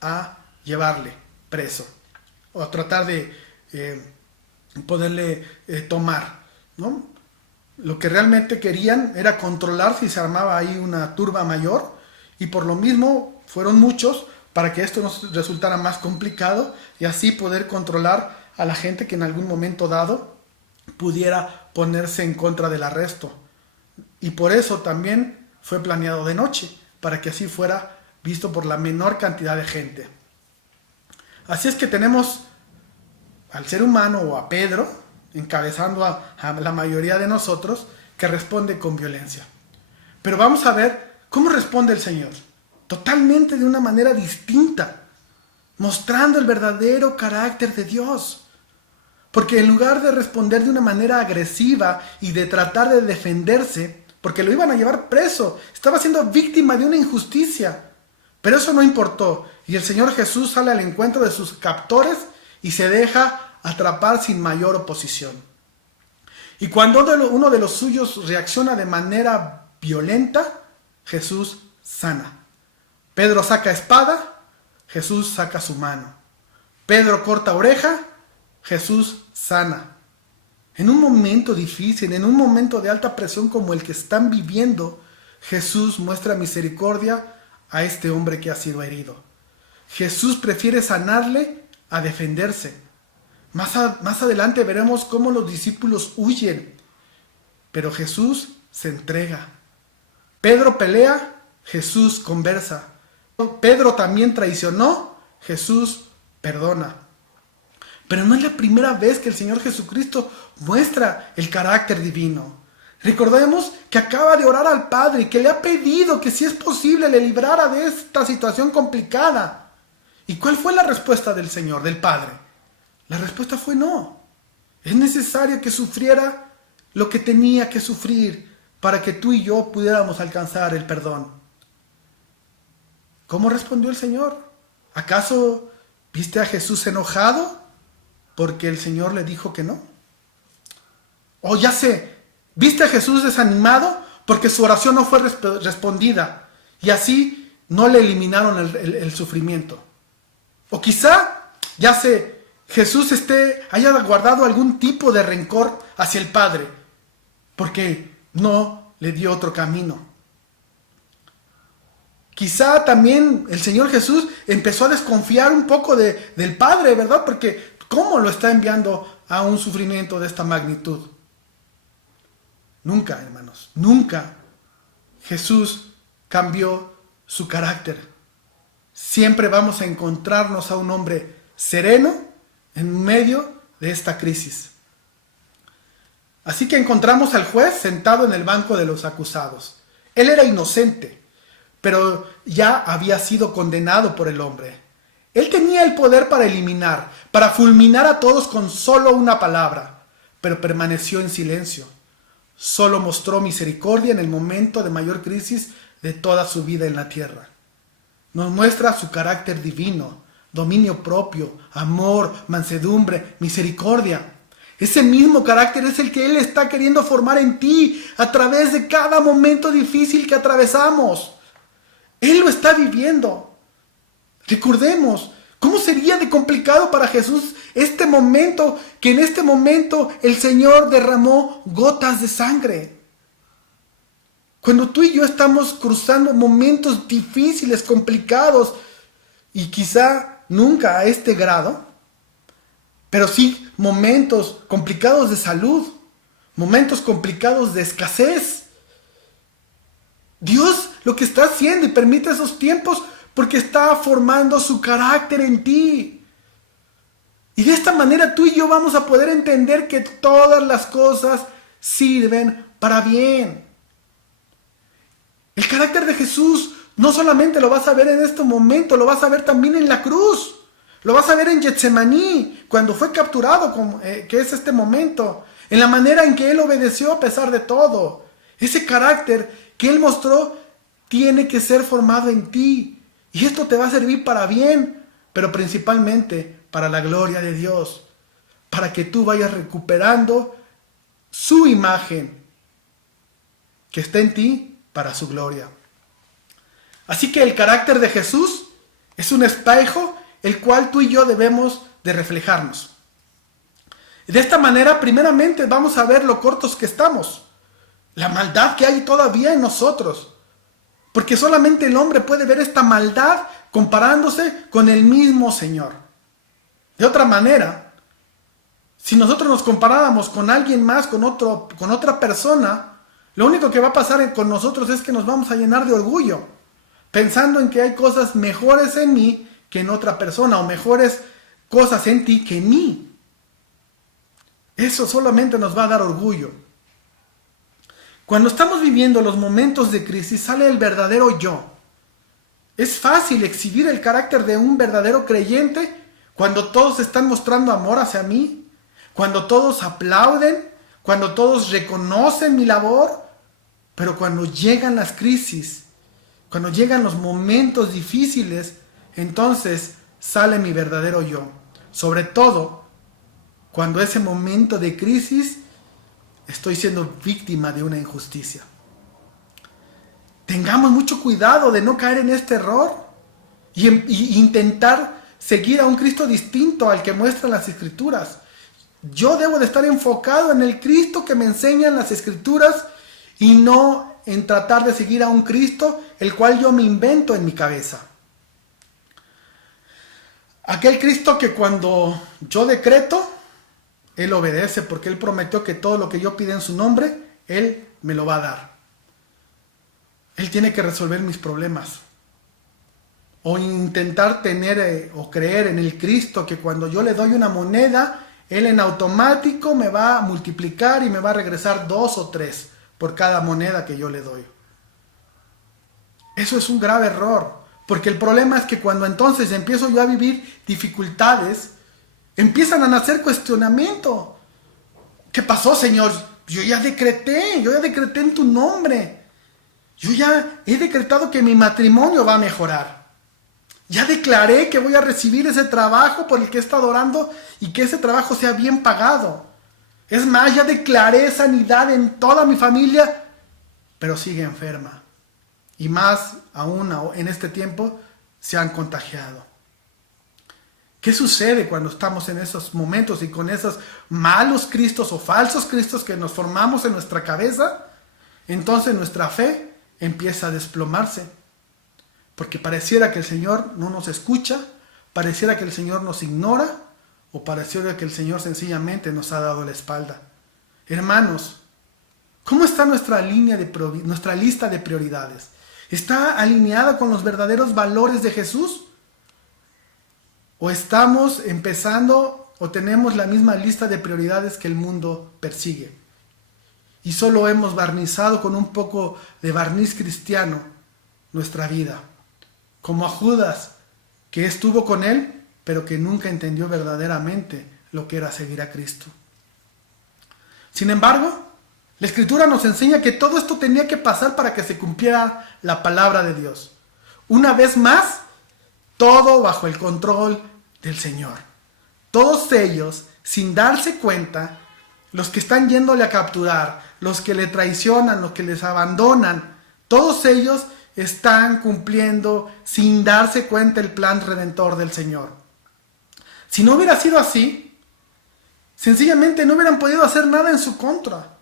a llevarle preso o a tratar de poderle tomar, ¿no? Lo que realmente querían era controlar si se armaba ahí una turba mayor, y por lo mismo fueron muchos para que esto nos resultara más complicado y así poder controlar a la gente que en algún momento dado pudiera ponerse en contra del arresto. Y por eso también fue planeado de noche, para que así fuera visto por la menor cantidad de gente. Así es que tenemos al ser humano o a Pedro encabezando a la mayoría de nosotros, que responde con violencia. Pero vamos a ver cómo responde el Señor. Totalmente de una manera distinta, mostrando el verdadero carácter de Dios. Porque en lugar de responder de una manera agresiva y de tratar de defenderse, porque lo iban a llevar preso, estaba siendo víctima de una injusticia. Pero eso no importó, y el Señor Jesús sale al encuentro de sus captores y se deja atrapar sin mayor oposición. Y cuando uno de los suyos reacciona de manera violenta, Jesús sana. Pedro saca espada, Jesús saca su mano. Pedro corta oreja, Jesús sana. En un momento difícil, en un momento de alta presión como el que están viviendo, Jesús muestra misericordia a este hombre que ha sido herido. Jesús prefiere sanarle a defenderse. Más adelante veremos cómo los discípulos huyen, pero Jesús se entrega. Pedro pelea, Jesús conversa. Pedro también traicionó, Jesús perdona. Pero no es la primera vez que el Señor Jesucristo muestra el carácter divino. Recordemos que acaba de orar al Padre y que le ha pedido que si es posible le librara de esta situación complicada. ¿Y cuál fue la respuesta del Señor, del Padre? La respuesta fue no. Es necesario que sufriera lo que tenía que sufrir para que tú y yo pudiéramos alcanzar el perdón. ¿Cómo respondió el Señor? ¿Acaso viste a Jesús enojado porque el Señor le dijo que no? O ya sé, ¿viste a Jesús desanimado porque su oración no fue respondida y así no le eliminaron el sufrimiento? O quizá, ya sé, Jesús haya guardado algún tipo de rencor hacia el Padre porque no le dio otro camino. Quizá también el Señor Jesús empezó a desconfiar un poco del Padre, ¿verdad? Porque ¿cómo lo está enviando a un sufrimiento de esta magnitud? Nunca, hermanos, nunca Jesús cambió su carácter. Siempre vamos a encontrarnos a un hombre sereno en medio de esta crisis. Así que encontramos al juez sentado en el banco de los acusados. Él era inocente, pero ya había sido condenado por el hombre. Él tenía el poder para eliminar, para fulminar a todos con solo una palabra, pero permaneció en silencio. Solo mostró misericordia en el momento de mayor crisis de toda su vida en la tierra. Nos muestra su carácter divino, dominio propio, amor, mansedumbre, misericordia. Ese mismo carácter es el que Él está queriendo formar en ti a través de cada momento difícil que atravesamos. Él lo está viviendo. Recordemos, ¿cómo sería de complicado para Jesús este momento, que en este momento el Señor derramó gotas de sangre? Cuando tú y yo estamos cruzando momentos difíciles, complicados, y quizá nunca a este grado, pero sí momentos complicados de salud, momentos complicados de escasez. Dios lo que está haciendo y permite esos tiempos porque está formando su carácter en ti. Y de esta manera tú y yo vamos a poder entender que todas las cosas sirven para bien. El carácter de Jesús no solamente lo vas a ver en este momento, lo vas a ver también en la cruz. Lo vas a ver en Getsemaní, cuando fue capturado, que es este momento. En la manera en que Él obedeció a pesar de todo. Ese carácter que Él mostró tiene que ser formado en ti. Y esto te va a servir para bien, pero principalmente para la gloria de Dios. Para que tú vayas recuperando su imagen que está en ti para su gloria. Así que el carácter de Jesús es un espejo el cual tú y yo debemos de reflejarnos. De esta manera, primeramente vamos a ver lo cortos que estamos. La maldad que hay todavía en nosotros. Porque solamente el hombre puede ver esta maldad comparándose con el mismo Señor. De otra manera, si nosotros nos comparáramos con alguien más, con otra persona, lo único que va a pasar con nosotros es que nos vamos a llenar de orgullo, pensando en que hay cosas mejores en mí que en otra persona, o mejores cosas en ti que en mí. Eso solamente nos va a dar orgullo. Cuando estamos viviendo los momentos de crisis, sale el verdadero yo. Es fácil exhibir el carácter de un verdadero creyente cuando todos están mostrando amor hacia mí, cuando todos aplauden, cuando todos reconocen mi labor, pero cuando llegan las crisis, cuando llegan los momentos difíciles, entonces sale mi verdadero yo. Sobre todo cuando ese momento de crisis estoy siendo víctima de una injusticia. Tengamos mucho cuidado de no caer en este error y intentar seguir a un Cristo distinto al que muestran las Escrituras. Yo debo de estar enfocado en el Cristo que me enseñan las Escrituras y no en tratar de seguir a un Cristo el cual yo me invento en mi cabeza. Aquel Cristo que cuando yo decreto, Él obedece porque Él prometió que todo lo que yo pida en su nombre, Él me lo va a dar. Él tiene que resolver mis problemas. o intentar tener o creer en el Cristo que cuando yo le doy una moneda, Él en automático me va a multiplicar y me va a regresar 2 o 3 por cada moneda que yo le doy. Eso es un grave error, porque el problema es que cuando entonces empiezo yo a vivir dificultades, empiezan a nacer cuestionamiento. ¿Qué pasó, Señor? Yo ya decreté en tu nombre. Yo ya he decretado que mi matrimonio va a mejorar. Ya declaré que voy a recibir ese trabajo por el que he estado orando y que ese trabajo sea bien pagado. Es más, ya declaré sanidad en toda mi familia, pero sigue enferma. Y más aún en este tiempo se han contagiado. ¿Qué sucede cuando estamos en esos momentos y con esos malos cristos o falsos cristos que nos formamos en nuestra cabeza? Entonces nuestra fe empieza a desplomarse. Porque pareciera que el Señor no nos escucha, pareciera que el Señor nos ignora, o pareciera que el Señor sencillamente nos ha dado la espalda. Hermanos, ¿cómo está nuestra lista de prioridades? ¿Está alineada con los verdaderos valores de Jesús? ¿O estamos empezando o tenemos la misma lista de prioridades que el mundo persigue? Y solo hemos barnizado con un poco de barniz cristiano nuestra vida. Como a Judas, que estuvo con él, pero que nunca entendió verdaderamente lo que era seguir a Cristo. Sin embargo, la Escritura nos enseña que todo esto tenía que pasar para que se cumpliera la palabra de Dios. Una vez más, todo bajo el control del Señor. Todos ellos, sin darse cuenta, los que están yéndole a capturar, los que le traicionan, los que les abandonan, todos ellos están cumpliendo sin darse cuenta el plan redentor del Señor. Si no hubiera sido así, sencillamente no hubieran podido hacer nada en su contra.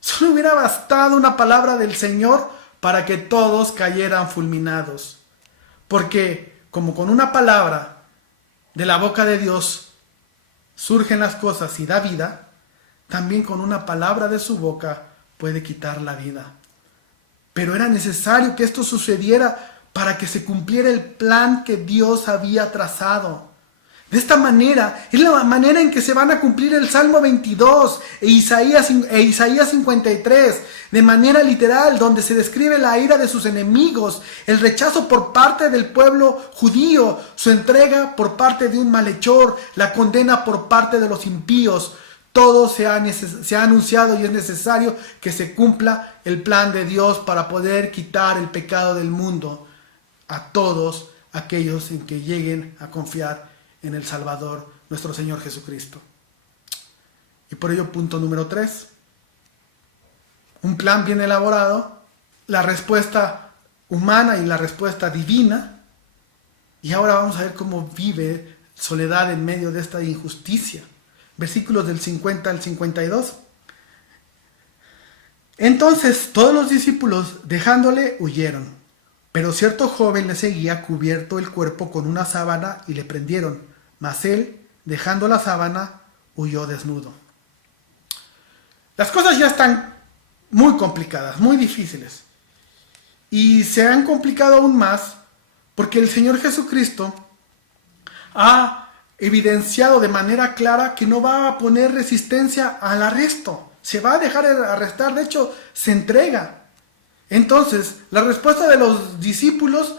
Solo hubiera bastado una palabra del Señor para que todos cayeran fulminados. Porque como con una palabra de la boca de Dios surgen las cosas y da vida, también con una palabra de su boca puede quitar la vida. Pero era necesario que esto sucediera para que se cumpliera el plan que Dios había trazado. De esta manera, es la manera en que se van a cumplir el Salmo 22 e Isaías 53, de manera literal, donde se describe la ira de sus enemigos, el rechazo por parte del pueblo judío, su entrega por parte de un malhechor, la condena por parte de los impíos. Todo se ha anunciado y es necesario que se cumpla el plan de Dios para poder quitar el pecado del mundo a todos aquellos en que lleguen a confiar en el Salvador, nuestro Señor Jesucristo. Y por ello, punto número 3. Un plan bien elaborado, la respuesta humana y la respuesta divina. Y ahora vamos a ver cómo vive Soledad en medio de esta injusticia. Versículos del 50 al 52. Entonces todos los discípulos, dejándole, huyeron. Pero cierto joven le seguía cubierto el cuerpo con una sábana y le prendieron. Mas él, dejando la sábana, huyó desnudo. Las cosas ya están muy complicadas, muy difíciles. Y se han complicado aún más porque el Señor Jesucristo ha evidenciado de manera clara que no va a poner resistencia al arresto. Se va a dejar arrestar, de hecho, se entrega. Entonces, la respuesta de los discípulos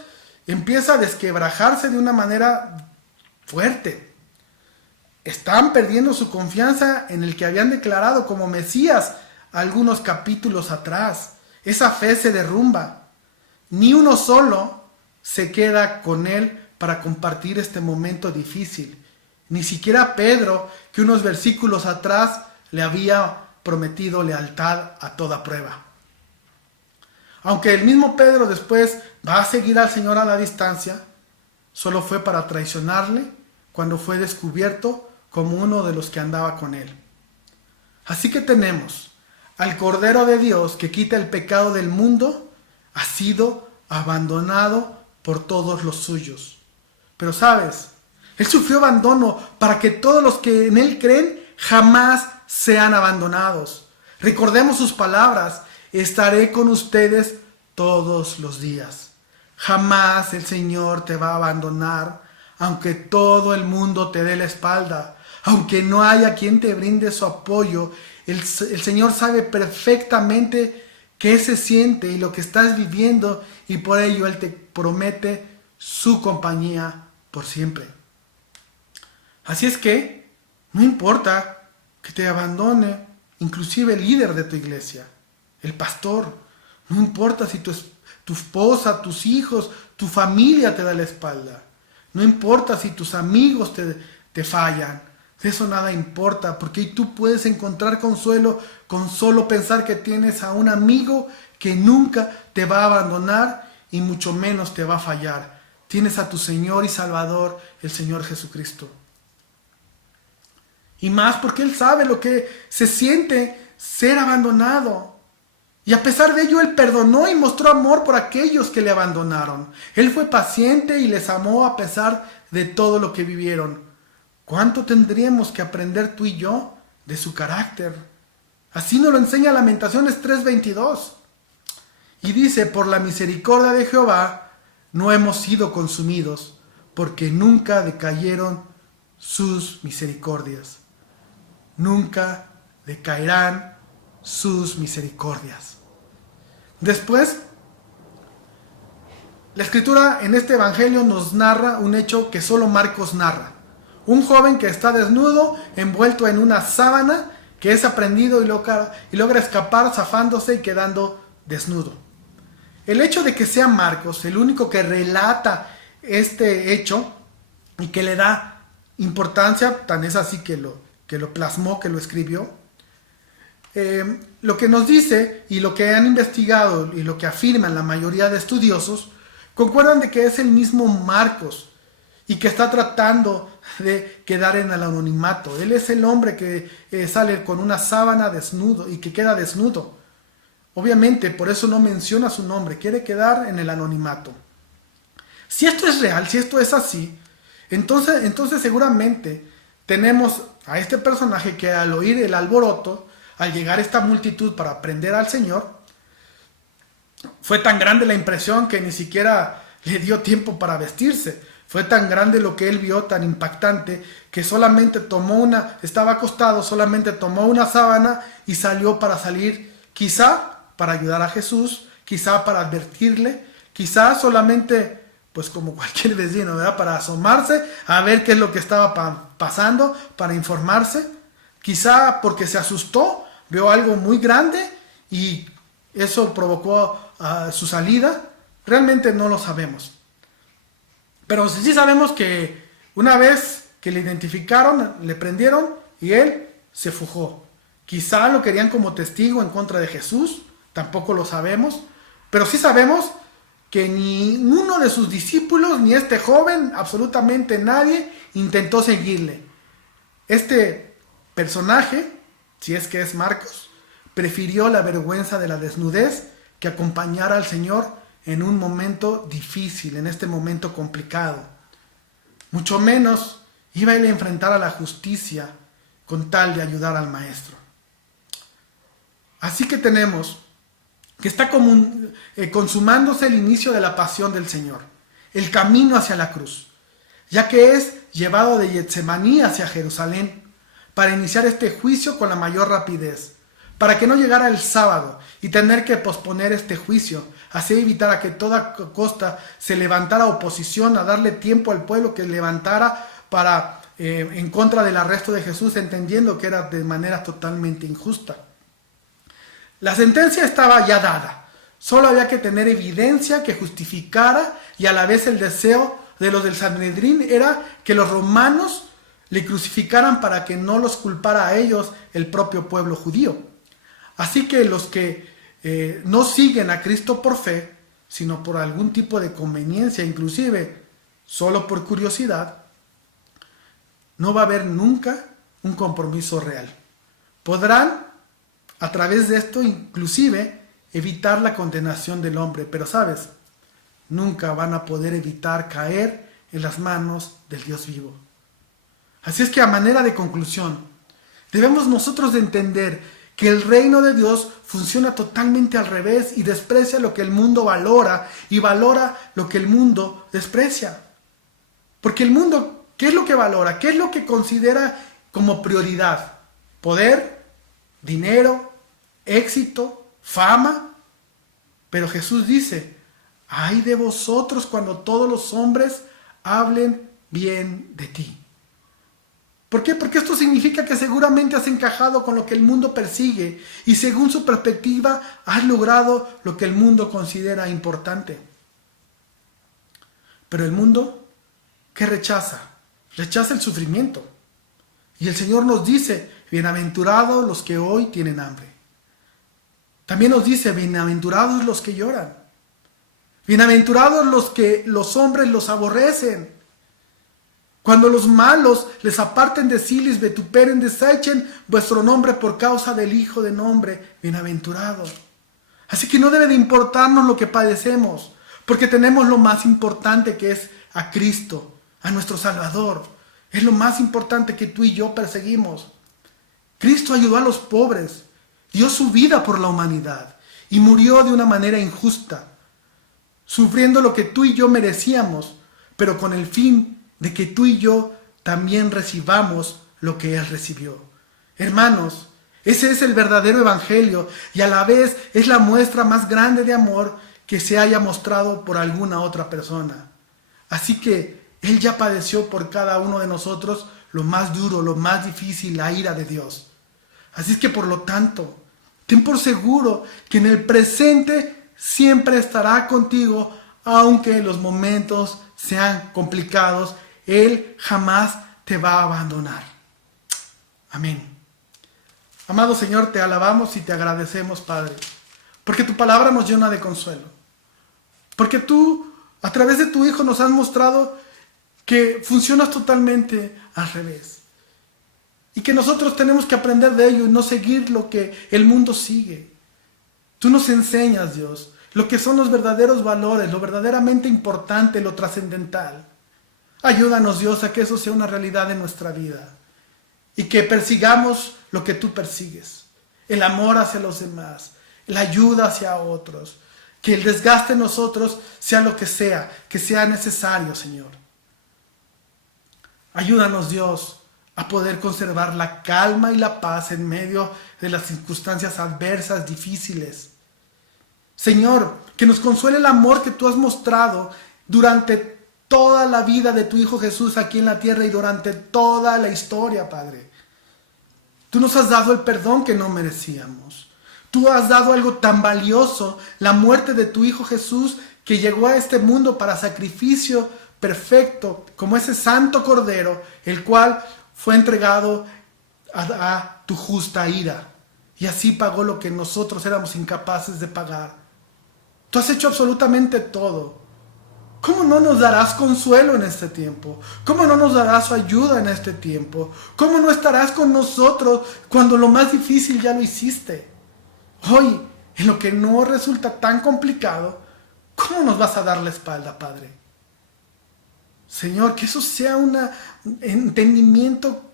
empieza a desquebrajarse de una manera fuerte. Están perdiendo su confianza en el que habían declarado como Mesías algunos capítulos atrás. Esa fe se derrumba. Ni uno solo se queda con él para compartir este momento difícil. Ni siquiera Pedro, que unos versículos atrás le había prometido lealtad a toda prueba. Aunque el mismo Pedro después va a seguir al Señor a la distancia, solo fue para traicionarle cuando fue descubierto como uno de los que andaba con él. Así que tenemos al Cordero de Dios que quita el pecado del mundo, ha sido abandonado por todos los suyos. Pero sabes, Él sufrió abandono para que todos los que en Él creen jamás sean abandonados. Recordemos sus palabras: estaré con ustedes todos los días, Jamás el Señor te va a abandonar, aunque todo el mundo te dé la espalda, aunque no haya quien te brinde su apoyo. El Señor sabe perfectamente qué se siente y lo que estás viviendo, y por ello Él te promete su compañía por siempre. Así es que no importa que te abandone, inclusive el líder de tu iglesia, el pastor. No importa si tu esposa, tus hijos, tu familia te da la espalda. No importa si tus amigos te fallan. De eso nada importa, porque tú puedes encontrar consuelo con solo pensar que tienes a un amigo que nunca te va a abandonar y mucho menos te va a fallar. Tienes a tu Señor y Salvador, el Señor Jesucristo. Y más porque Él sabe lo que se siente ser abandonado. Y a pesar de ello, Él perdonó y mostró amor por aquellos que le abandonaron. Él fue paciente y les amó a pesar de todo lo que vivieron. ¿Cuánto tendríamos que aprender tú y yo de su carácter? Así nos lo enseña Lamentaciones 3:22. Y dice, por la misericordia de Jehová no hemos sido consumidos, porque nunca decayeron sus misericordias. Nunca decaerán sus misericordias. Después, la escritura en este evangelio nos narra un hecho que solo Marcos narra. Un joven que está desnudo, envuelto en una sábana, que es aprendido y logra escapar zafándose y quedando desnudo. El hecho de que sea Marcos el único que relata este hecho y que le da importancia, tan es así que lo plasmó, que lo escribió, lo que nos dice y lo que han investigado y lo que afirman la mayoría de estudiosos, concuerdan de que es el mismo Marcos y que está tratando de quedar en el anonimato. Él es el hombre que sale con una sábana desnudo y que queda desnudo. Obviamente, por eso no menciona su nombre, quiere quedar en el anonimato. Si esto es real, si esto es así, entonces seguramente tenemos a este personaje que al oír el alboroto, al llegar esta multitud para prender al Señor, fue tan grande la impresión que ni siquiera le dio tiempo para vestirse. Fue tan grande lo que él vio, tan impactante, que estaba acostado, solamente tomó una sábana y salió para salir, quizá para ayudar a Jesús, quizá para advertirle, quizá solamente, pues como cualquier vecino, ¿verdad? Para asomarse a ver qué es lo que estaba pasando, para informarse, quizá porque se asustó, vio algo muy grande y eso provocó su salida. Realmente no lo sabemos. Pero sí sabemos que una vez que le identificaron, le prendieron y él se fugó. Quizá lo querían como testigo en contra de Jesús, tampoco lo sabemos. Pero sí sabemos que ni uno de sus discípulos, ni este joven, absolutamente nadie, intentó seguirle. Este personaje, si es que es Marcos, prefirió la vergüenza de la desnudez que acompañar al Señor en un momento difícil, en este momento complicado. Mucho menos iba él a enfrentar a la justicia con tal de ayudar al Maestro. Así que tenemos que está consumándose el inicio de la pasión del Señor, el camino hacia la cruz, ya que es llevado de Getsemaní hacia Jerusalén para iniciar este juicio con la mayor rapidez, para que no llegara el sábado y tener que posponer este juicio, así evitar a que toda costa se levantara oposición, a darle tiempo al pueblo que levantara en contra del arresto de Jesús, entendiendo que era de manera totalmente injusta. La sentencia estaba ya dada, solo había que tener evidencia que justificara, y a la vez el deseo de los del Sanedrín era que los romanos le crucificaran para que no los culpara a ellos el propio pueblo judío. Así que los que no siguen a Cristo por fe, sino por algún tipo de conveniencia, inclusive solo por curiosidad, no va a haber nunca un compromiso real. Podrán, a través de esto, inclusive, evitar la condenación del hombre, pero ¿sabes? Nunca van a poder evitar caer en las manos del Dios vivo. Así es que, a manera de conclusión, debemos nosotros de entender que el reino de Dios funciona totalmente al revés y desprecia lo que el mundo valora y valora lo que el mundo desprecia. Porque el mundo, ¿qué es lo que valora? ¿Qué es lo que considera como prioridad? Poder, dinero, éxito, fama. Pero Jesús dice, ay de vosotros cuando todos los hombres hablen bien de ti. ¿Por qué? Porque esto significa que seguramente has encajado con lo que el mundo persigue y según su perspectiva has logrado lo que el mundo considera importante. Pero el mundo, ¿qué rechaza? Rechaza el sufrimiento. Y el Señor nos dice, bienaventurados los que hoy tienen hambre. También nos dice, bienaventurados los que lloran. Bienaventurados los que los hombres los aborrecen. Cuando los malos les aparten de sí, les vituperen, desechen vuestro nombre por causa del Hijo de nombre, bienaventurado. Así que no debe de importarnos lo que padecemos, porque tenemos lo más importante que es a Cristo, a nuestro Salvador. Es lo más importante que tú y yo perseguimos. Cristo ayudó a los pobres, dio su vida por la humanidad y murió de una manera injusta, sufriendo lo que tú y yo merecíamos, pero con el fin de que tú y yo también recibamos lo que Él recibió. Hermanos, ese es el verdadero evangelio y a la vez es la muestra más grande de amor que se haya mostrado por alguna otra persona. Así que Él ya padeció por cada uno de nosotros lo más duro, lo más difícil, la ira de Dios. Así es que por lo tanto, ten por seguro que en el presente siempre estará contigo, aunque los momentos sean complicados. Él jamás te va a abandonar. Amén. Amado Señor, te alabamos y te agradecemos, Padre, porque tu palabra nos llena de consuelo. Porque tú, a través de tu Hijo, nos has mostrado que funcionas totalmente al revés. Y que nosotros tenemos que aprender de ello y no seguir lo que el mundo sigue. Tú nos enseñas, Dios, lo que son los verdaderos valores, lo verdaderamente importante, lo trascendental. Ayúdanos, Dios, a que eso sea una realidad en nuestra vida y que persigamos lo que tú persigues, el amor hacia los demás, la ayuda hacia otros, que el desgaste en nosotros sea lo que sea necesario, Señor. Ayúdanos, Dios, a poder conservar la calma y la paz en medio de las circunstancias adversas, difíciles. Señor, que nos consuele el amor que tú has mostrado durante toda la vida de tu Hijo Jesús aquí en la tierra y durante toda la historia, Padre. Tú nos has dado el perdón que no merecíamos. Tú has dado algo tan valioso, la muerte de tu Hijo Jesús, que llegó a este mundo para sacrificio perfecto, como ese santo cordero, el cual fue entregado a tu justa ira. Y así pagó lo que nosotros éramos incapaces de pagar. Tú has hecho absolutamente todo. ¿Cómo no nos darás consuelo en este tiempo? ¿Cómo no nos darás ayuda en este tiempo? ¿Cómo no estarás con nosotros cuando lo más difícil ya lo hiciste? Hoy, en lo que no resulta tan complicado, ¿cómo nos vas a dar la espalda, Padre? Señor, que eso sea un entendimiento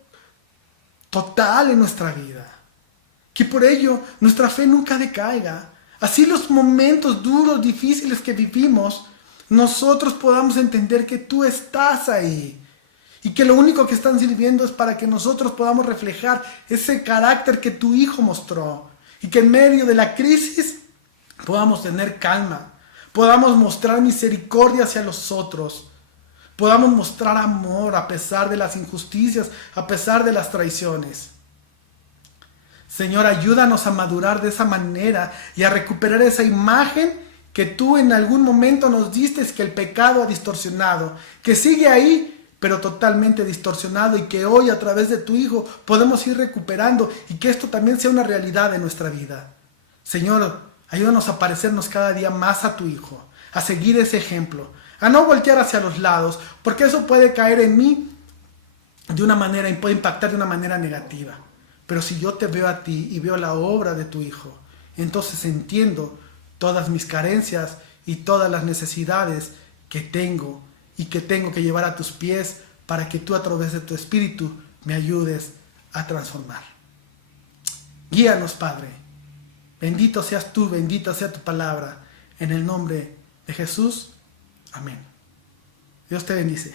total en nuestra vida. Que por ello nuestra fe nunca decaiga. Así los momentos duros, difíciles que vivimos, nosotros podamos entender que tú estás ahí y que lo único que están sirviendo es para que nosotros podamos reflejar ese carácter que tu Hijo mostró y que en medio de la crisis podamos tener calma, podamos mostrar misericordia hacia los otros, podamos mostrar amor a pesar de las injusticias, a pesar de las traiciones. Señor, ayúdanos a madurar de esa manera y a recuperar esa imagen que tú en algún momento nos diste, que el pecado ha distorsionado, que sigue ahí, pero totalmente distorsionado, y que hoy a través de tu Hijo podemos ir recuperando y que esto también sea una realidad en nuestra vida. Señor, ayúdanos a parecernos cada día más a tu Hijo, a seguir ese ejemplo, a no voltear hacia los lados, porque eso puede caer en mí de una manera y puede impactar de una manera negativa. Pero si yo te veo a ti y veo la obra de tu Hijo, entonces entiendo todas mis carencias y todas las necesidades que tengo y que tengo que llevar a tus pies para que tú a través de tu Espíritu me ayudes a transformar. Guíanos, Padre. Bendito seas tú, bendita sea tu palabra. En el nombre de Jesús. Amén. Dios te bendice.